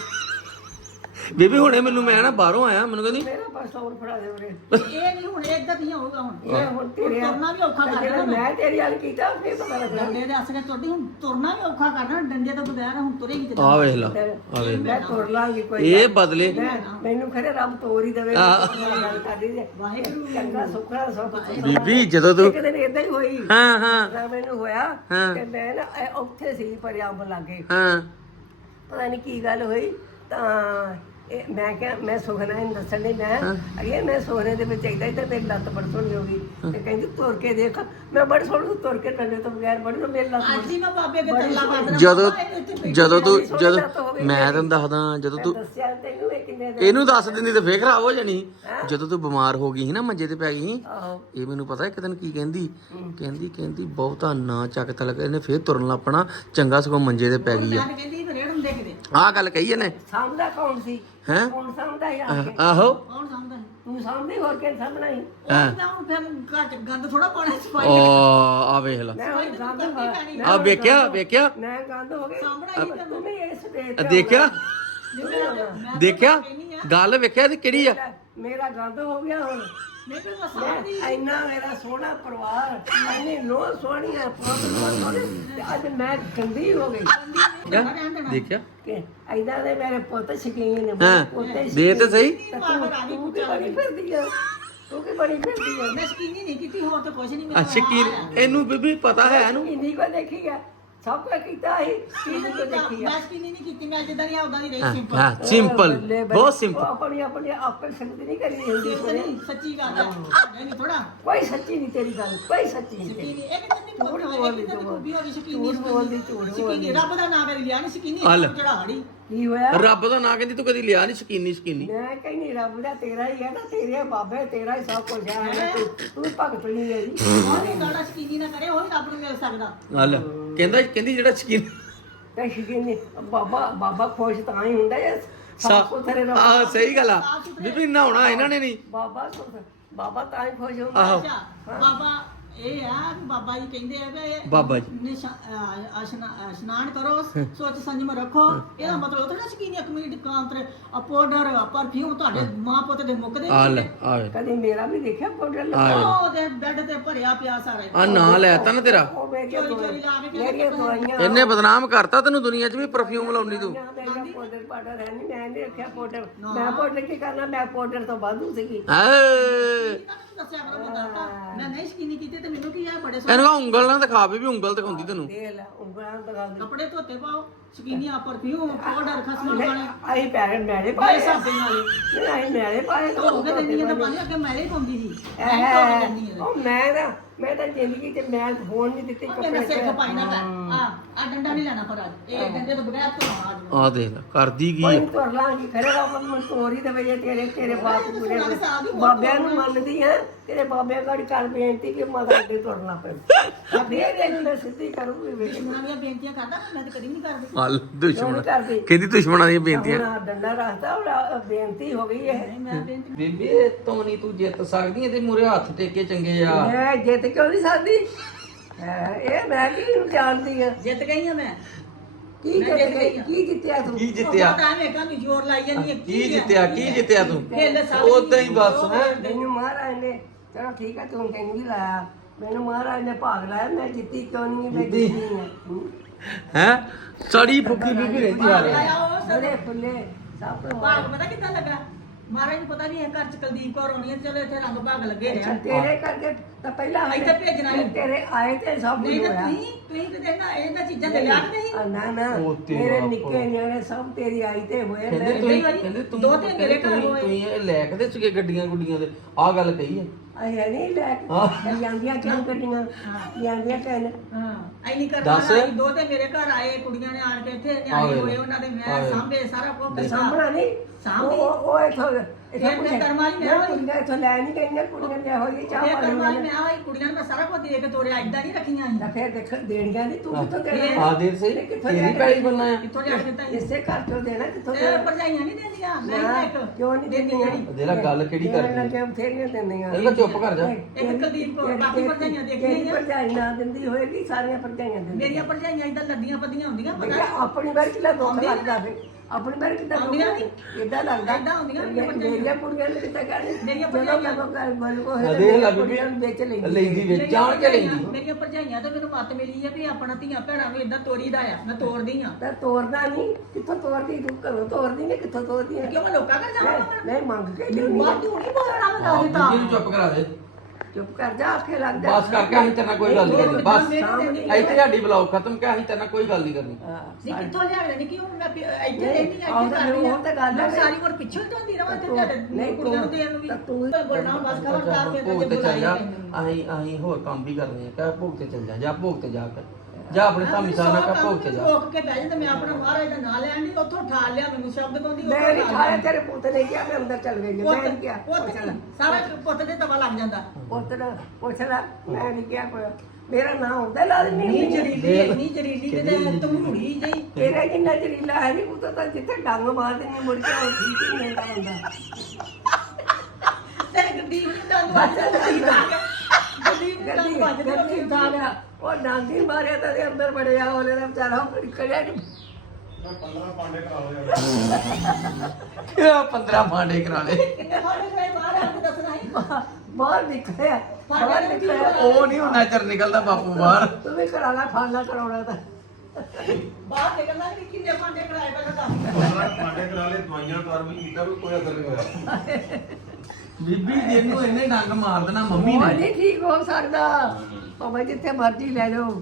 ਬੇਬੀ ਹੁਣੇ ਮੈਨੂੰ ਮੈਂ ਨਾ ਬਾਹਰੋਂ ਆਇਆ ਮੈਨੂੰ ਕਹਿੰਦੀ ਮੇਰਾ ਪਾਸਾ ਹੋਰ ਫੜਾ ਦੇ ਉਰੇ। ਇਹ ਨਹੀਂ ਹੁਣ ਇੱਧਰ ਨਹੀਂ ਹੋਊਗਾ ਹੁਣ। ਇਹ ਹੁਣ ਤੇਰੇ ਤੁਰਨਾ ਵੀ ਔਖਾ ਕਰ ਦੇਣਾ ਮੈਂ ਤੇਰੀ ਹਾਲ ਕੀਤਾ ਫੇਰ ਪਤਾ ਲੱਗਣਾ। ਡੰਡੇ ਦੇ ਅਸਲੇ ਤੁਹਾਡੀ ਹੁਣ ਤੁਰਨਾ ਵੀ ਔਖਾ ਕਰਨਾ ਡੰਡੇ ਤੋਂ ਬਗੈਰ ਹੁਣ ਤੁਰੇਗੀ ਤੇ ਆ ਵੇਖ ਲਾ ਆ ਵੇਖ ਮੈਂ ਤੁਰ ਲਾਂਗੀ ਕੋਈ ਇਹ ਬਦਲੇ ਮੈਂ ਮੈਨੂੰ ਖਰੇ ਰੱਬ ਤੋਰ ਹੀ ਦੇਵੇ ਗੱਲ ਕਰਦੀ ਜੇ। ਵਾਹਿਗੁਰੂ। ਚੰਗਾ ਸੁਖਣਾ ਸੁਖ ਬੀਬੀ ਜਦੋਂ ਤੂੰ ਇੱਕ ਦਿਨ ਇਦਾਂ ਹੀ ਹੋਈ। ਹਾਂ ਹਾਂ। ਮੈਨੂੰ ਹੋਇਆ ਹਾਂ। ਕਿ ਮੈਂ ਨਾ ਉੱਥੇ ਸੀ ਪਰਿਆਮ ਲਾਗੇ। ਹਾਂ। ਪਤਾ ਨਹੀਂ ਕੀ ਗੱਲ ਹੋਈ ਤਾਂ ਇਹ ਮੈਂ ਕਿਹਾ ਮੈਂ ਸੁਖਨਾ ਨੂੰ ਦੱਸਣ ਲਈ ਮੈਂ ਅਗੇ ਮੈਂ ਸੋਹਰੇ ਦੇ ਵਿੱਚ ਹੀ ਤਾਂ ਮੇਰੀ ਲੱਤ ਬੜ ਸੋਹਣੀ ਹੋ ਗਈ। ਤੇ ਕਹਿੰਦੀ ਤੁਰ ਕੇ ਦੇਖ ਮੈਂ ਬੜ ਸੋਹਣੀ ਤੁਰ ਕੇ ਟੰਡੇ ਤੋਂ ਬਗੈਰ ਬੜੀ ਸੋਹਣੀ ਮੇਰੀ ਲੱਤ ਅੱਜ ਹੀ ਮੈਂ ਬਾਬੇ ਅੱਗੇ ਤਰਲਾ ਕਰਦਾ ਜਦੋਂ ਜਦੋਂ ਤੂੰ ਬੜੀ ਸੋਹਣੀ ਜਦੋਂ ਲੱਤ ਹੋ ਗਈ ਮੈਂ ਤੈਨੂੰ ਦੱਸਦਾ ਜਦੋਂ ਤੂੰ ਦੱਸਿਆ ਤੈਨੂੰ ਇਹ ਕਿੰਨੇ ਦਾ ਇਹਨੂੰ ਦੱਸ ਦਿੰਦੀ ਤੇ ਫੇਰ ਖਰਾਬ ਹੋ ਜਾਣੀ। ਜਦੋਂ ਤੂੰ ਬਿਮਾਰ ਹੋ ਗਈ ਸੀ ਨਾ ਮੰਜੇ ਤੇ ਪੈ ਗਈ ਇਹ ਮੈਨੂੰ ਪਤਾ ਇੱਕ ਦਿਨ ਕੀ ਕਹਿੰਦੀ ਕਹਿੰਦੀ ਕਹਿੰਦੀ ਬਹੁਤਾ ਨਾ ਚੱਕ ਤਲਕ ਇਹਨੇ ਫੇਰ ਤੁਰਨ ਲੱਪਣਾ ਚੰਗਾ ਸਗੋਂ ਮੰਜੇ ਤੇ ਪੈ ਗਈ ਆ। ਮੈਂ ਕਹਿੰਦੀ ਫਿਰ ਰੇੜ ਹੁੰਦੇ ਕਿਤੇ? ਆਹ ਗੱਲ ਕਹੀ ਇਹਨੇ। ਸਾਹਮਣਾ ਕੌਣ ਸੀ? ਹੈਂ? ਕੌਣ ਸਾਹਮਣਾ ਹੀ ਆ ਕੇ? ਆਹੋ। ਕੌਣ ਸਮਝਦਾ ਸੀ? ਤੂੰ ਸਾਹਮਣੇ ਹੋਰ ਕਿਹਨ ਸਾਹਮਣਾ ਹੀ। ਉਹ ਮੈਂ ਹੁਣ ਫਿਰ ਘੱਟ ਗੰਦ ਥੋੜਾ ਪਾਣਾ ਸਫ਼ਾਈ ਓ ਆ ਵੇਖ ਲੈ। ਮੈਂ ਹੁਣ ਗੰਦ ਪੈਣੀ ਆ ਵੇਖਿਆ ਵੇਖਿਆ। ਮੈਂ ਗੰਦ ਹੋ ਗਈ ਸਾਹਮਣਾ ਹੀ ਤੂੰ ਵੀ ਇਸ ਦੇ ਆ ਦੇਖਿਆ? ਦੇਖਿਆ? ਗੱਲ ਵੇਖਿਆ ਤੇ ਕਿਹੜੀ ਆ? ਮੇਰਾ ਗੰਦ ਹੋ ਗਿਆ ਹੁਣ। ਮੈਂ ਫਿਰ ਬਸ ਮੈਂ ਇੰਨਾ ਮੇਰਾ ਸੋਹਣਾ ਪਰਿਵਾਰ ਇੰਨੀ ਨੋ ਸੋਹਣੀਆਂ ਪੁੱਤ ਤੇ ਅੱਜ ਮੈਂ ਗੰਦੀ ਹੋ ਗਈ। ਦੇਖਿਆ? ਕਿ ਐਦਾਂ ਦੇ ਮੇਰੇ ਪੁੱਤ ਸ਼ਕੀਨ ਨੇ ਹਾਂ ਪੁੱਤੇ ਦੇ ਤੇ ਸਹੀ। ਤੂੰ ਤੂੰ ਕੀ ਬਣੀ ਫਿਰਦੀ ਆ? ਤੂੰ ਕੀ ਬਣੀ ਫਿਰਦੀ ਆ? ਮੈਂ ਸਕੀਨੀ ਨਹੀਂ ਕੀਤੀ ਹੋਰ ਤਾਂ ਕੁਝ ਨਹੀਂ ਆ ਸ਼ਕੀਰ ਇਹਨੂੰ ਬੀਬੀ ਪਤਾ ਹੈ ਇਹਨੂੰ? ਇੰਨੀ ਕੋ ਦੇਖੀ ਆ? ਸਭ ਕੁਝ ਕੀਤਾ ਸੀ ਕਿੰਨੀ ਕੋ ਦੇਖੀ ਆ। ਮੈਂ ਸਕੀਨੀ ਨਹੀਂ ਕੀਤੀ ਮੈਂ ਜਿੱਦਾਂ ਦੀ ਆ ਉਦਾਂ ਦੀ ਰਹੀ ਹਾਂ, ਸਿੰਪਲ ਹਾਂ ਸਿੰਪਲ ਬੱਲੇ ਬੱਲੇ। ਬਹੁਤ ਉਹ ਸਿੰਪਲ ਆਪਣੀ ਆਪਣੀ ਆਪੇ ਸੰਗਤੀ ਨਹੀਂ ਕਰੀ ਹੁੰਦੀ ਸਿੰਪਲ ਨਹੀਂ ਸੱਚੀ ਗੱਲ ਹੈ। ਨਹੀਂ ਥੋੜਾ ਕੋਈ ਸੱਚੀ ਨਹੀਂ ਤੇਰੀ ਗੱਲ ਕੋਈ ਸੱਚੀ ਨਹੀਂ ਤੇਰੀ। ਸਕੀਨੀ ਇਹ ਕਿੰਨੀ ਝੂਠ ਬੋਲਦੀ ਸਕੀਨੀ ਬੋਲਦੀ ਝੂਠ ਸਕੀਨੀ ਰੱਬ ਦਾ ਨਾਮ ਕਰੀ ਲਿਆ ਨਹੀਂ ਸਕੀਨੀ ਹਲ। ਚੜਾੜੀ ਕੀ ਹੋਇਆ? ਰੱਬ ਦਾ ਨਾਂ ਕਹਿੰਦੀ ਤੂੰ ਕਦੀ ਲਿਆ ਨਹੀਂ ਸ਼ਕੀਨੀ ਸ਼ਕੀਨੀ। ਮੈਂ ਕਹਿੰਦੀ ਰੱਬ ਦਾ ਤੇਰਾ ਹੀ ਹੈ ਨਾ ਤੇਰੇ ਬਾਬੇ ਤੇਰਾ ਹੀ ਸਭ ਕੁਝ ਹੈ। ਤੂੰ ਤੂੰ ਭਗਤ ਨਹੀਂ ਹੈ ਜੀ ਉਹ ਵੀ ਗਾੜਾ ਸਕੀਨੀ ਨਾ ਕਰੇ ਉਹ ਰੱਬ ਨੂੰ ਮਿਲ ਸਕਦਾ। ਹਲ। ਕਹਿੰਦਾ ਕਹਿੰਦੀ ਜਿਹੜਾ ਸ਼ਕੀਨ ਤੇ ਸ਼ਿਕੀਨੀ ਬਾਬਾ ਬਾਬਾ ਖੁਸ਼ ਤਾਂ ਹੀ ਹੁੰਦਾ ਹੈ ਆ ਸਹੀ ਗੱਲ ਆ। ਬੀਬੀ ਨਹਾਉਣਾ ਇਹਨਾਂ ਨੇ ਨਹੀਂ ਬਾਬਾ ਬਾਬਾ ਤਾਂ ਹੀ ਖੁਸ਼ ਹੁੰਦਾ। ਬਾਬਾ ਇਹ ਆ ਬਾਬਾ ਜੀ ਕਹਿੰਦੇ ਆ ਕਿ ਬਾਬਾ ਜੀ। ਨਿਸ਼ਾ- ਅਹ ਇਸ਼ਨਾ- ਇਸ਼ਨਾਨ ਕਰੋ ਸੋਚ ਸੰਜਮ ਰੱਖੋ। ਇਹਦਾ ਮਤਲਬ ਉਹ ਤਾਂ ਸਕੀਨੀ ਇੱਕ ਮਿੰਟ ਕਾਂਤਰ ਆ ਪਾਊਡਰ ਪਰਫਿਊਮ ਤੁਹਾਡੇ ਮਾਂ ਪੁੱਤ ਦੇ ਮੁੱਕਦੇ ਆ ਲੈ ਆ ਲੈ। ਕਦੀ ਮੇਰਾ ਵੀ ਦੇਖਿਆ ਪਾਊਡਰ ਆ ਲੱਗਾ ਲੈ। ਉਹ ਦੇ ਬੈੱਡ ਤੇ ਭਰਿਆ ਪਿਆ ਸਾਰਾ। ਆ ਨਾਂ ਲੈਤਾ ਨਾ ਤੇਰਾ। ਉਹ ਮੇਰੀਆਂ ਚੋਰੀ ਚੋਰੀ ਲਾ ਕੇ ਮੇਰੀਆਂ ਦਵਾਈਆਂ ਇਹਨੇ ਬਦਨਾਮ ਕਰਤਾ ਤੈਨੂੰ ਦੁਨੀਆ 'ਚ ਵੀ ਪਰਫਿਊਮ ਲਾਉਣੀ ਤੂੰ। ਨਾ ਮੇਰਾ ਪਾਊਡਰ ਪਾਊਡਰ ਹੈ ਨਹੀਂ ਮੈਂ ਨਹੀਂ ਰੱਖਿਆ ਪਾਊਡਰ ਮੈਂ ਪਾਊਡਰ ਕੀ ਕਰਨਾ? ਮੈਂ ਪਾਊਡਰ ਤੋਂ ਵਾਧੂ ਸੀਗੀ। ਦੱਸਿਆ ਕਰੋ ਬੰਦਾ ਤਾਂ ਮੈਂ ਨਹੀਂ ਸਕੀਨੀ ਕੀਤੀ ਤੇ ਮੈਨੂੰ ਕੀ ਆ ਬੜੇ ਇਹਨੂੰ ਕਹ ਉਂਗਲ ਨਾ ਦਿਖਾ ਵੀ ਉਂਗਲ ਦਿਖਾਉਂਦੀ ਤੈਨੂੰ। ਦੇਖ ਲੈ ਉਂਗਲਾਂ ਲਗਾ ਦੇ। ਕੱਪੜੇ ਧੋਤੇ ਪਾਓ। ਸਕੀਨੀਆਂ ਪਰਫਿਊਮ ਪਾਊਡਰ ਖਸਮਾਂ ਵਾਲੇ ਆਈ ਪੈਰ ਮੈਲੇ ਪਾਏ ਹਿਸਾਬੇ ਨਾਲ ਹੀ। ਨਹੀਂ ਆਈ ਮੈਲੇ ਪਾਏ ਤਾਂ ਹੋ ਕੇ ਦਿੰਦੀ ਤਾਂ ਪਾਣੀ ਅੱਗੇ ਮੈਲੇ ਪਾਉਂਦੀ ਸੀ। ਐ, ਮੈਂ ਧੋ ਕੇ ਦਿੰਦੀ ਆ। ਉਹ ਮੈਂ ਤਾਂ ਮੈਂ ਤਾਂ ਜ਼ਿੰਦਗੀ 'ਚ ਮੈਲ ਹੋਣ ਨਹੀਂ ਦਿੱਤੀ ਕੱਪੜੇ ਕਹਿੰਦਾ ਸਿਰ 'ਚ। ਖਪਾਈ ਨਾ ਕਰ। ਆ ਆ ਡੰਡਾ ਨਹੀਂ ਲੈਣਾ ਪਰ ਅੱਜ। ਇਹ ਡੰਡੇ ਤੋਂ ਬਗੈਰ ਧੋਣਾ ਅੱਜ। ਆ ਦੇਖ ਲੈ ਕਰਦੀ ਕੀ ਕੋਈ ਆ ਨੀ ਤੁਰ ਲਾਂਗੀ ਖਰੇ ਰੱਬ ਨੂੰ ਤੋਰੀ ਦੇਵੇ ਜੇ ਤੇਰੇ ਤੇਰੇ ਬਾਪ ਪੂਰੇ ਬਾਬਿਆਂ ਨੂੰ ਮੰਨਦੀ ਆ ਤੇਰੇ ਬਾਬਿਆਂ ਗੜ ਕਰ ਬੇਨਤੀ ਕਿ ਮਾਤਾ ਅੱਗੇ ਤੁਰਨਾ ਪਏ ਅਬੇ ਤੈਨੂੰ ਮੈਂ ਸਿੱਧੀ ਕਰੂੰਗੀ ਵੇਖ। ਦੁਸ਼ਮਣਾਂ ਦੀਆਂ ਬੇਨਤੀਆਂ ਕਰਦਾ ਮੈਂ ਤਾਂ ਕਦੀ ਨਹੀਂ ਕਰਦੀ। ਹਲ ਦੁਸ਼ਮਣ। ਕਰਦੀ। ਕਹਿੰਦੀ ਦੁਸ਼ਮਣਾਂ ਦੀਆਂ ਬੇਨਤੀਆਂ। ਹੁਣ ਡੰਡਾ ਰੱਖਦਾ ਆਹ ਬੇਨਤੀ ਹੋ ਗਈ ਹੈ ਨਹੀਂ ਮੈਂ ਬੇਨਤੀ ਬੀਬੀ ਤੂੰ ਨਹੀਂ ਤੂੰ ਜਿੱਤ ਸਕਦੀ ਇਹਦੇ ਮੂਰੇ ਹੱਥ ਟੇਕੇ ਚੰਗੇ ਆ। ਮੈਂ ਜਿੱਤ ਕਿਉਂ ਨਹੀਂ ਸਕਦੀ? ਹੈਂ, ਇਹ ਮੈਂ ਕੀ ਨੂੰ ਜਾਣਦੀ ਆ? ਜਿੱਤ ਗਈ ਆ ਮੈਂ। ਕੀ ਮੈਂ ਜਿੱਤ ਜਿੱਤ ਗਈ? ਆ। ਕੀ ਜਿੱਤਿਆ ਤੂੰ? ਕੀ ਜਿੱਤਿਆ? ਤਾਂ ਐਵੇਂ ਕਹਿੰਦੀ ਜ਼ੋਰ ਲਾਈ ਜਾਂਦੀ ਹੈ ਕੀ ਜਿੱਤਿਆ? ਕੀ ਜਿੱਤਿਆ ਤੂੰ? ਉਦਾਂ ਹੀ ਬਸ ਹੈ। ਮੈਨੂੰ ਮਹਾਰਾਜ ਨੇ ਚਲੋ ਠੀਕ ਹੈ ਤੂੰ ਤੈਨੂੰ ਵੀ ਲਾਇਆ। ਮੈਨੂੰ ਮਹਾਰਾਜ ਨੇ ਭਾਗ ਲਾਇਆ ਮੈਂ ਜਿੱਤੀ ਕਿਉਂ ਨਹੀਂ? ਮੈਂ ਜਿੱਤੀ। ਹੂੰ। ਹੈ? ਸੜੀ ਫੁੱਕੀ ਬੀਬੀ ਰਹਿੰਦੀ ਹਾਲੇ ਆਇਆ ਉਹ ਫੁੱਲੇ ਸਭ ਤੋਂ ਭਾਗ ਪਤਾ ਕਿੱਦਾਂ ਲੱਗਾ? ਮਹਾਰਾਜ ਨੂੰ ਪਤਾ ਨਹੀਂ ਇਹ ਘਰ ਚ ਕੁਲਦੀਪ ਕੌਰ ਹੋਣੀ ਹੈ ਚਲੋ ਇੱਥੇ ਰੰਗ ਭਾਗ ਲੱਗੇ ਰਹਿਣ ਤੇਰੇ ਕਰਕੇ ਤਾਂ ਪਹਿਲਾਂ ਇੱਥੇ ਭੇਜਣਾ ਸੀ। ਤੇਰੇ ਆਏ ਤੇ ਸਭ ਨਹੀਂ ਕੁਝ ਤਾਂ ਹੋਇਆ। ਤੁਸੀਂ ਤੁਸੀਂ ਕਿਤੇ ਨਾ ਇਹਨਾਂ ਚੀਜ਼ਾਂ ਤੇ ਲਿਆ ਕੇ ਨਹੀਂ। ਆ, ਨਾ ਨਾ ਉਹ ਤੇਰਾ ਮੇਰੇ ਨਿੱਕੇ ਨਿਆਣੇ ਸਭ ਤੇਰੀ ਆਈ ਤੇ ਹੋਏ ਕਹਿੰਦੇ ਮੈਂ ਤੂੰ ਵਾਰੀ ਕਹਿੰਦੇ ਤੂੰ ਦੋ ਤੇ ਮੇਰੇ ਘਰ ਤੂੰ- ਹੋਏ। ਤੂੰ ਇਹ ਲੈ ਕੇ ਦੇ ਸੀਗੇ ਗੱਡੀਆਂ ਗੁੱਡੀਆਂ ਦੇ ਆ ਗੱਲ ਕਹੀ ਹੈ। ਆਏ ਨਹੀਂ ਲੈ ਹਾਂ। ਜਾਂਦੀਆਂ ਕਿਉਂ ਕੱਢੀਆਂ ਜਾਂਦੀਆਂ ਕਹਿਣ ਹਾਂ ਐਨੀ ਕਰਨਾ ਦੱਸ। ਆਈ ਦੋ ਤੇ ਮੇਰੇ ਘਰ ਆਏ ਕੁੜੀਆਂ ਨੇ ਆਣ ਕੇ ਇੱਥੇ ਨਿਆਣੇ ਆਵੇ। ਹੋਏ ਉਹਨਾਂ ਦੇ ਮੈਂ ਆਵੇ। ਸਾਂਭੇ ਸਾਰਾ ਕੁਝ ਸਾਹਮਣਾ ਨਹੀਂ ਸਾਂਭੀ। ਉਹ ਉਹ ਇਥੋਂ ਫਿਰ ਮੈਂ ਕਰਮ ਵਾਲੀ ਮੈਂ ਹੋਈ ਕੁੜੀਆਂ ਇੱਥੋਂ ਲੈ ਨਹੀਂ ਗਈਆਂ ਕੁੜੀਆਂ ਨੇ ਇਹੋ ਜਿਹੀ ਚਾਹ ਫਿਰ ਪਾਣੀ ਕਰਮ ਵਾਲੀ ਵਾਲੀ ਮੈਂ ਹੋਈ ਕੁੜੀਆਂ ਨੂੰ ਮੈਂ ਸਾਰਾ ਕੁਝ ਦੇ ਕੇ ਤੋਰਿਆ ਏਦਾਂ ਨਹੀਂ ਰੱਖੀਆਂ ਸੀ। ਤਾਂ ਫਿਰ ਦੇਖ ਦੇਣੀਆਂ ਨਹੀਂ ਤੂੰ ਕਿੱਥੋਂ ਦੇਣਾ? ਆ ਦੇਰ ਸਹੀ ਤੇਰੀ ਪੈਲੀ ਬੰਨਾ ਆ। ਕਿੱਥੋਂ ਲਿਆ ਕੇ ਦਿੱਤਾ ਸੀ? ਇਸੇ ਘਰ ਚੋਂ ਦੇਣਾ ਕਿੱਥੋਂ ਇਹ ਦੇਣਾ? ਭਰਜਾਈਆਂ ਨਹੀਂ ਦਿੰਦੀਆਂ ਮੈਂ ਨਾ, ਇੱਕ ਕਿਉਂ ਨਹੀਂ ਦਿੰਦੀਆਂ? ਜਿਹੜਾ ਗੱਲ ਕਿਹੜੀ ਕਰਦੀ ਲੱਗੇ ਬਥੇਰੀਆਂ ਦਿੰਦੀਆਂ? ਇਹਦਾ ਚੁੱਪ ਕਰ ਜਾ। ਇੱਕ ਕੁਲਦੀਪ ਬਾਕੀ। ਭਰਜਾਈ ਨਾ ਦਿੰਦੀ ਹੋਏਗੀ ਸਾਰੀਆਂ ਭਰਜਾਈਆਂ ਦਿੰਦੀਆਂ। ਮੇਰੀਆਂ ਭਰਜਾਈਆਂ ਏਦਾਂ ਲੱਦੀਆਂ ਪੱਦੀਆਂ ਹੁੰਦੀਆਂ ਪਤਾ ਆਪਣੀ ਵਾਰ ਕਿਲਾ ਦੁੱਖ ਲੱਗਦਾ ਫੇ ਆਪਣੀ ਵਾਰ ਕਿਦਾਂ ਨੀ। ਇਦਾਂ ਲੱਗਦਾ। ਆਉਂਦੀਆਂ ਨੀ ਮੇਰੀਆਂ ਕੁੜੀਆਂ ਨੇ ਕਿਤਾ ਕਹਿੰਦੇ ਮੇਰੀਆਂ ਮੈਂ ਕੋ ਕਰ ਬਲ ਕੋ ਆ ਦੇਖ ਲੈ ਬੀਬੀ ਕੁੜੀਆਂ ਨੂੰ ਵੇਚ ਲੈਂਦੀ ਲੈਂਦੀ ਵਿੱਚ ਜਾਣ ਕੇ ਲੈਂਦੀ। ਮੇਰੀਆਂ ਭਰਜਾਈਆਂ ਤੋਂ ਮੈਨੂੰ ਮੱਤ ਮਿਲੀ ਆ ਵੀ ਆਪਣਾ ਧੀਆਂ ਭੈਣਾਂ ਨੂੰ ਏਦਾਂ ਤੋਰੀਦਾ ਆ। ਮੈਂ ਤੋੜਦੀ ਆ। ਤਾਂ ਤੋਰਦਾ ਨਹੀਂ। ਕਿੱਥੋਂ ਤੋਰਦੀ? ਤੂੰ ਘਰੋਂ ਤੋਰਦੀ ਨਹੀਂ ਕਿੱਥੋਂ ਤੋਰਦੀ ਹੈ ਕਿਉਂ ਮੈਂ ਲੋਕਾਂ ਘਰ ਜਾਵਾਂ ਨਹੀਂ ਮੰਗ ਕੇ ਆ। ਬਾਤ ਤੂੰ ਨਹੀਂ ਬੋਲਣਾ ਮੈਂ ਦੱਸ ਦਿੱਤਾ। ਨੂੰ ਚੁੱਪ ਕਰਾ ਦੇ। ਚੁੱਪ ਕਰ ਜਾ ਆਖੇ ਲੱਗ ਜਾ। ਬਸ ਕਰਕੇ ਅਸੀਂ ਤੇਰੇ ਨਾਲ ਕੋਈ ਗੱਲ ਨਹੀਂ ਕਰਨੀ। ਬਸ ਇੱਥੇ ਸਾਡੀ ਬਲੌਗ ਖਤਮ ਕਿ ਅਸੀਂ ਤੇਰੇ ਨਾਲ ਕੋਈ ਗੱਲ ਨਹੀਂ ਕਰਨੀ। ਹਾਂ, ਨਹੀਂ ਕਿੱਥੋਂ ਲਿਆ ਲੈਣੀ ਕਿ ਹੁਣ ਮੈਂ ਪਿ- ਇੱਥੇ ਰਹਿਣੀ ਆ ਇੱਥੇ ਕਰਨੀ ਆ। ਉਹ ਤਾਂ ਗੱਲ ਹੈ। ਮੈਂ ਸਾਰੀ ਉਮਰ ਪਿੱਛੇ ਢੋਂਦੀ ਰਵਾਂ ਤੇ ਤੁਹਾਡੇ ਨਹੀਂ, ਕੁੜੀਆਂ ਨੂੰ ਦੇਣ ਨੂੰ ਵੀ। ਤਾਂ ਤੂੰ- ਬੋਲਣਾ ਬਸ ਖਬਰਦਾਰ ਕੇ ਭੋਗ ਤੇ ਚੱਲ ਬੁਲਾਈ ਜਾ। ਅਸੀਂ ਅਸੀਂ ਹੋਰ ਕੰਮ ਵੀ ਕਰਨੇ ਆ ਕਹਿ ਭੋਗ ਤੇ ਚੱਲ ਜਾ ਜਾ ਭੋਗ ਤੇ ਜਾ ਕੇ। ਜਾ ਆਪਣੇ ਧਾਮੀ ਸਾਹਿਬ ਨਾਲ ਭੋਗ ਤੇ ਜਾ। ਰੋਕ ਕੇ ਬਹਿ ਜਾਂਦਾ ਮੈਂ ਆਪਣਾ ਮਹਾਰਾਜ ਦਾ ਨਾਂ ਲੈਣ ਦੀ ਉੱਥੋਂ ਠਾਲ ਲਿਆ ਮੈਨੂੰ ਸ਼ਬਦ ਪਾਉਂਦੀ ਮੈਂ ਨਹੀਂ ਤੇਰੇ ਪੁੱਤ ਨੇ ਕਿਹਾ ਮੈਂ ਅੰਦਰ ਚਲ ਗਈ ਮੈਂ ਨਹੀਂ ਕਿਹਾ ਪੁੱਤ ਸਾਰਾ ਪੁੱਤ ਦੇ ਤਵਾ ਲੱਗ ਜਾਂਦਾ। ਪੁੱਤ ਨੇ ਪੁੱਛ ਲੈ ਮੈਂ ਨਹੀਂ ਕਿਹਾ ਕੋਈ ਮੇਰਾ ਨਾਂ ਹੁੰਦਾ ਲਾਜ਼ਮੀ ਨਹੀਂ ਜ਼ਰੀਲੀ ਇੰਨੀ ਜ਼ਰੀਲੀ ਤੇ ਤੂੰ ਹੁੜੀ ਜਈ ਤੇਰਾ ਜਿੰਨਾ ਜਰੀਲਾ ਹੈ ਨਹੀਂ ਪੁੱਤ ਤਾਂ ਜਿੱਥੇ ਡੰਗ ਮਾਰਦੇ ਨੇ ਮੁੜ ਕੇ ਉਹ ਠੀਕ ਹੀ ਮਿਲਦਾ ਹੁੰਦਾ। ਤੇ ਗੱਡੀ ਨੂੰ ਡੰਗ ਵੱਜਦਾ ਗੱਡੀ ਗੱਡੀ ਨੂੰ ਵੱਜਦਾ ਸਾਰਿਆ ਉਹ ਡਾਂਗੀ ਮਾਰਿਆ ਤਾਂ ਇਹਦੇ ਅੰਦਰ ਬੜਿਆ ਉਹਨੇ ਦਾ ਵਿਚਾਰਾ ਉਹ ਕੜਿਆ ਨਹੀਂ ਕਿਆ 15 ਫਾਂਡੇ ਕਰਾ ਲੇ ਸਾਡੇ ਕੋਲ ਬਾਹਰ ਆ ਕੇ ਦੱਸਣਾ ਹੈ ਬਾਹਰ ਨਿਕਲਿਆ ਬਾਹਰ ਨਿਕਲਿਆ ਉਹ ਨਹੀਂ ਹੁਣ ਚਿਰ ਨਿਕਲਦਾ ਬਾਪੂ ਬਾਹਰ ਤੂੰ ਵੀ ਕਰਾਣਾ ਫਾਨਾ ਕਰਾਉਣਾ ਤਾਂ ਬਾਹਰ ਨਿਕਲਣਾ ਕਿ ਕਿੰਨੇ ਭਾਂਡੇ ਕਰਾਏ ਪਹਿਲਾਂ ਦੱਸ ਪਾਂਡੇ ਕਰਾ ਲਏ ਦਵਾਈਆਂ ਕਰ ਵੀ ਕੀਤਾ ਵੀ ਕੋਈ ਅਸਰ ਨਹੀਂ ਹੋਇਆ ਬੀਬੀ ਜੀ ਨੂੰ ਇਹਨੇ ਡੰਗ ਮਾਰ ਦੇਣਾ ਮੰਮੀ ਉਹ ਨੇ। ਨਹੀਂ ਠੀਕ ਹੋ ਸਕਦਾ। ਭਾਵੇਂ ਜਿੱਥੇ ਮਰਜ਼ੀ ਲੈ ਜਾਓ।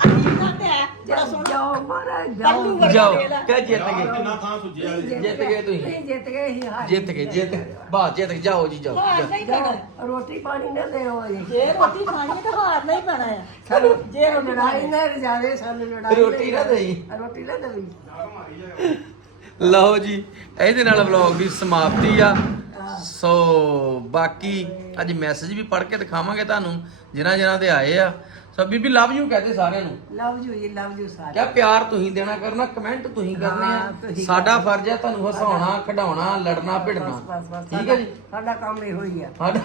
ਅਜੀਬ ਤਾਂ ਤੇ ਹੈ ਬੜਾ ਸੋਹਣਾ ਜਾਓ ਮਹਾਰਾਜ ਕੱਲੂ ਜਾਓ ਵਰਗਾ ਜਾਓ ਦੇ ਲੈ। ਕਹਿ ਜਿੱਤ ਗਏ। ਕਿੰਨਾ ਥਾਂ ਸੁੱਜੀ ਵਾਲੀ। ਜਿੱਤ ਗਏ ਤੁਸੀਂ। ਨਹੀਂ ਜਿੱਤ ਗਏ ਹੀ ਹਾਰ ਜਿੱਤ ਗਏ ਜਿੱਤ ਬਾਹਰ ਜਿੱਤ ਗਏ, ਜਾਓ ਜੀ ਜਾਓ। ਜਾਓ। ਜਾਓ, ਰੋਟੀ ਪਾਣੀ ਨਾ ਦੇਓ ਜੀ। ਜੇ ਰੋਟੀ ਖਾਣੀ ਹੈ ਤਾਂ ਹਾਰ ਨਹੀਂ ਪੈਣਾ ਆ। ਸਾਨੂੰ ਜੇ ਲੜਾਈ ਨਾ ਰਜਾਵੇ ਸਾਨੂੰ ਲੜਾਈ ਰੋਟੀ ਨਾ ਦੇਈ। ਰੋਟੀ ਨਾ ਦੇਈ ਲਓ ਜੀ ਇਹਦੇ ਨਾਲ ਵਲੌਗ ਦੀ ਸਮਾਪਤੀ ਆ। ਸੋ ਬਾਕੀ ਅੱਜ ਮੈਸੇਜ ਵੀ ਪੜ੍ਹ ਕੇ ਦਿਖਾਵਾਂਗੇ ਤੁਹਾਨੂੰ ਜਿਨ੍ਹਾਂ ਜਿਨ੍ਹਾਂ ਦੇ ਆਏ ਆ। ਸੋ ਬੀਬੀ ਲਵ ਯੂ ਕਹਤੇ ਸਾਰਿਆਂ ਨੂੰ। ਲਵ ਯੂ ਜੀ ਲਵ ਯੂ ਸਾਰੇ। ਕਿਆ ਪਿਆਰ ਤੁਸੀਂ ਦੇਣਾ ਕਰਨਾ ਕਮੈਂਟ ਤੁਸੀਂ ਕਰਨੇ ਆ। ਸਾਡਾ ਫਰਜ਼ ਹੈ ਤੁਹਾਨੂੰ ਹਸਾਉਣਾ ਖਿਡਾਉਣਾ ਲੜਨਾ ਭਿੜਨਾ। ਠੀਕ ਹੈ ਜੀ? ਸਾਡਾ ਕੰਮ ਇਹੋ ਹੀ ਆ। ਸਾਡਾ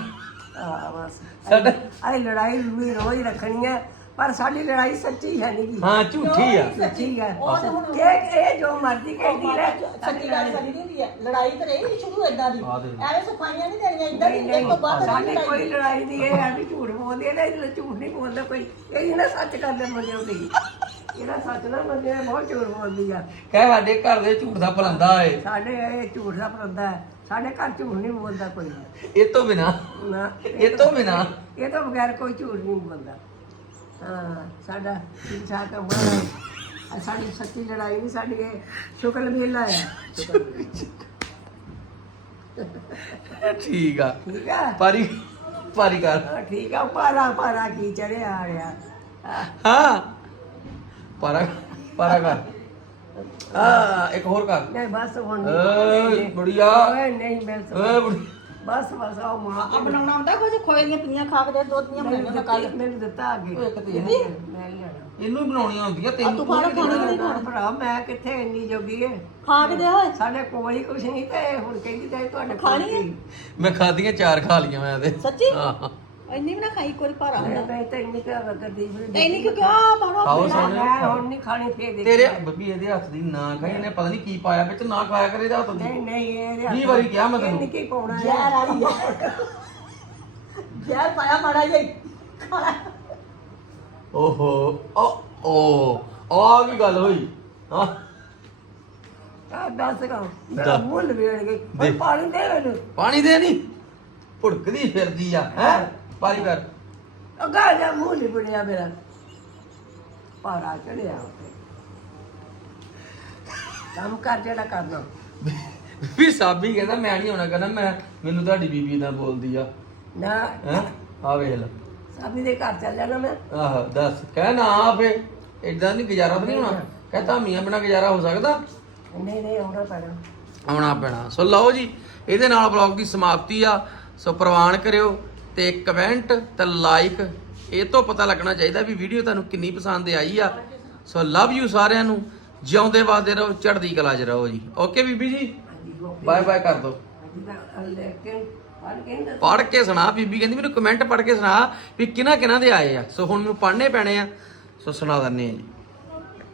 ਹਾਂ ਬਸ। ਸਾਡਾ ਆਹ ਲੜਾਈ ਵੀ ਰੋਜ਼ ਰੱਖਣੀ ਹੈ ਪਰ ਸਾਡੀ ਲੜਾਈ ਸੱਚੀ ਹੈ ਨਹੀਂ ਹਾਂ ਝੂਠੀ ਆ। ਸੱਚੀ ਹੈ। ਉਹ ਤਾਂ ਹੁਣ- ਇਹ ਇਹ ਜੋ ਮਰਜ਼ੀ ਕਹਿੰਦੀ ਹੈ ਸੱਚੀ ਗੱਲ ਦੀ ਹੁੰਦੀ ਹੈ। ਲੜਾਈ ਤਾਂ ਰਹੀ ਨਹੀਂ ਸ਼ੁਰੂ ਏਦਾਂ ਦੀ। ਐਵੇਂ ਸਫਾਈਆਂ ਨਹੀਂ ਦੇਣੀਆਂ ਏਦਾਂ ਦੀ ਨਹੀਂ ਇੱਕ ਤੋਂ ਬਾਅਦ ਸਾਡੀ ਕੋਈ ਲੜਾਈ ਨਹੀਂ ਇਹ ਹੈ ਵੀ ਝੂਠ ਬੋਲਦੀ ਹੈ ਨਾ ਇਹ ਝੂਠ ਨਹੀਂ ਬੋਲਦਾ ਕੋਈ। ਇਹ ਨਾ ਸੱਚ ਕਰਦੇ ਬੰਦੇ ਹੁੰਦੀ ਇਹਦਾ ਸੱਚ ਨਾ ਬੰਦੇ ਬਹੁਤ ਝੂਠ ਬੋਲਦੀ ਆ। ਕਹਿ ਸਾਡੇ ਘਰ ਦੇ ਝੂਠ ਦਾ ਪਲੰਦਾ ਏ ਸਾਡੇ ਇਹ ਝੂਠ ਦਾ ਪਰਦਾ ਹੈ। ਸਾਡੇ ਘਰ ਝੂਠ ਨਹੀਂ ਬੋਲਦਾ ਕੋਈ। ਇਹ ਤੋਂ ਬਿਨਾ ਨਾ ਇਹ ਤੋਂ ਬਿਨਾ। ਇਹ ਤੋਂ ਬਗੈਰ ਕੋਈ ਝੂਠ ਨਹੀਂ ਬੋਲਦਾ। ਸਾਡਾ ਠੀਕ ਠਾਕ ਹੈ। ਬੜਾ ਸਾਡੀ ਸੱਚੀ ਲੜਾਈ ਨਹੀਂ ਸਾਡੀ ਇਹ ਸ਼ੁਕਰ ਮੇਲਾ ਹੈ। ਠੀਕ ਆ। ਠੀਕ ਹੈ ਪਾਰੀ ਪਾਰੀ ਕਰ। ਹਾਂ, ਠੀਕ ਆ ਪਾਰਾ ਪਾਰਾ ਕੀ ਚੜਿਆ ਆ ਰਿਹਾ ਹਾਂ। ਹਾਂ ਪਾਰਾ ਪਾਰਾ ਕਰ। ਆ ਇੱਕ ਹੋਰ ਕਰ। ਨਹੀਂ ਬਸ ਹੁਣ ਬੁੜੀਆ। ਓਏ ਨਹੀਂ ਮੈਂ ਸੋ- ਏ ਬੁੜੀ। ਬਸ ਬਸ ਆਓ ਮਾਂ। ਆ ਬਣਾਉਣਾ ਹੁੰਦਾ ਕੁਝ? ਖੋਏ ਦੀਆਂ ਪੀਆਂ ਖਾ ਕੇ ਦੇ ਦੁੱਧ ਦੀਆਂ ਮੈਨੂੰ ਬਣਾਉਣੀਆਂ ਦਿੱਤਾ ਕੱਲ ਮੈਨੂੰ ਦਿੱਤਾ ਅੱਗੇ। ਮੈਂ ਲੈਣਾ ਇਹਨੂੰ ਹੀ ਬਣਾਉਣੀਆਂ ਹੁੰਦੀਆਂ ਤੈਨੂੰ ਤੂੰ ਖਾਣਾ ਖਾਣੀ ਨਹੀਂ ਖਾਣੀ? ਭਰਾ ਮੈਂ ਕਿੱਥੇ ਇੰਨੀ ਜੋਗੀ ਹੈ ਖਾ ਕੇ ਦੇ ਓਏ ਸਾਡੇ ਕੋਲ ਹੀ ਕੁਛ ਨਹੀਂ ਤੇ ਹੁਣ ਕਹਿੰਦੀ ਤੇ ਤੁਹਾਡੇ ਕੋਲ ਖਾਣੀ ਹੈ? ਮੈਂ ਖਾਧੀਆਂ ਚਾਰ ਖਾ ਲੀਆਂ ਮੈਂ ਤੇ। ਸੱਚੀ? ਹਾਂ। ਇੰਨੀ ਵੀ ਨਾ ਖਾਈ ਕੋਈ ਭਾਰਾ ਹੁੰਦਾ। ਮੈਂ ਤਾਂ ਇੰਨੀ ਕੁ ਕਰਦੀ ਫਿਰ ਇੰਨੀ ਕਿਉਂ ਕਿਉਂ ਖਾਓ ਮੈਂ ਸੋਨੇ ਹੁਣ ਨਹੀਂ ਖਾਣੀ ਫੇਰ ਦੇ ਤੇਰੇ ਬੱਬੀ ਇਹਦੇ ਹੱਥ ਦੀ ਨਾ ਖਾਈ ਇਹਨੇ ਪਤਾ ਨਹੀਂ ਕੀ ਪਾਇਆ ਵਿੱਚ ਨਾ ਖਾਇਆ ਕਰੇ ਇਹਦੇ ਹੱਥ ਦੀ। ਨਹੀਂ ਨਹੀਂ ਇਹ ਵੀਹ ਵਾਰੀ ਕਿਹਾ ਮੈਂ ਤੈਨੂੰ। ਇਹ ਕੀ ਪਾਉਣਾ ਹੈ? ਜ਼ਹਿਰ ਵਾਲੀ ਹੈ। ਜ਼ਹਿਰ ਪਾਇਆ ਮਾੜਾ ਜਿਹਾ ਖਾਣਾ ਓਹੋ ਓ ਓ ਆ ਕੀ ਗੱਲ ਹੋਈ? ਹਾਂ। ਆ ਦੱਸ ਗਾ ਮੇਰਾ ਮੂੰਹ ਲਵੇੜ ਗਈ ਪਾਣੀ ਦੇ ਮੈਨੂੰ? ਪਾਣੀ ਦੇ ਨਹੀਂ ਭੁੜਕਦੀ ਫਿਰਦੀ ਆ ਹੈ? ਪਾਰੀ ਕਰ। ਅੱਗਾ ਜਾ ਮੂੰਹ ਲਿਬੜਿਆ ਮੇਰਾ। ਪਾਰਾ ਚੜਿਆ ਉੱਤੇ ਕੰਮ ਕਰ ਜਿਹੜਾ ਕਰਨਾ। ਵੀ ਸਾਬੀ ਕਹਿੰਦਾ ਮੈਂ ਨਹੀਂ ਹੋਣਾ ਕਹਿੰਦਾ ਮੈਂ ਮੈਨੂੰ ਤੁਹਾਡੀ ਬੀਬੀ ਦਾ ਬੋਲਦੀ ਆ। ਨਾ। ਹੈ? ਆ ਵੇਖ ਲੈ। ਸਾਬੀ ਦੇ ਘਰ ਚੱਲ ਜਾਣਾ ਮੈਂ। ਆਹ ਦੱਸ। ਕਹਿ ਨਾ ਫੇ। ਇਦਾਂ ਨਹੀਂ ਗੁਜ਼ਾਰਾ ਤਾਂ ਨਹੀਂ ਹੋਣਾ? ਕਹਿ ਤਾਂ ਮੀਆਂ ਬਿਨਾ ਗੁਜ਼ਾਰਾ ਹੋ ਸਕਦਾ? ਨਹੀਂ ਨਹੀਂ ਆਉਣਾ ਪੈਣਾ। ਆਉਣਾ ਪੈਣਾ। ਸੋ ਲਓ ਜੀ ਇਹਦੇ ਨਾਲ ਬਲੌਗ ਦੀ ਸਮਾਪਤੀ ਆ। ਸੋ ਪ੍ਰਵਾਨ ਕਰਿਓ। ਤੇ ਕਮੈਂਟ ਤੇ ਲਾਈਕ ਇਹ ਤੋਂ ਪਤਾ ਲੱਗਣਾ ਚਾਹੀਦਾ ਵੀ ਵੀਡੀਓ ਤੁਹਾਨੂੰ ਕਿੰਨੀ ਪਸੰਦ ਆਈ ਆ। ਸੋ ਲਵ ਯੂ ਸਾਰਿਆਂ ਨੂੰ। ਜਿਉਂਦੇ ਵਾਦੇ ਰਹੋ, ਚੜ੍ਹਦੀ ਕਲਾ 'ਚ ਰਹੋ ਜੀ। ਓਕੇ ਬੀਬੀ ਜੀ? ਬਾਏ ਬਾਏ ਕਰ ਦਿਓ ਲੇਕਿਨ ਪੜ੍ਹ ਕੇ ਸੁਣਾ, ਬੀਬੀ ਕਹਿੰਦੀ ਮੈਨੂੰ ਕਮੈਂਟ ਪੜ੍ਹ ਕੇ ਸੁਣਾ ਵੀ ਕਿਹਨਾਂ ਕਿਹਨਾਂ ਦੇ ਆਏ ਆ। ਸੋ ਹੁਣ ਮੈਨੂੰ ਪੜ੍ਹਨੇ ਪੈਣੇ ਆ। ਸੋ ਸੁਣਾ ਦਿੰਨੇ ਆ ਜੀ।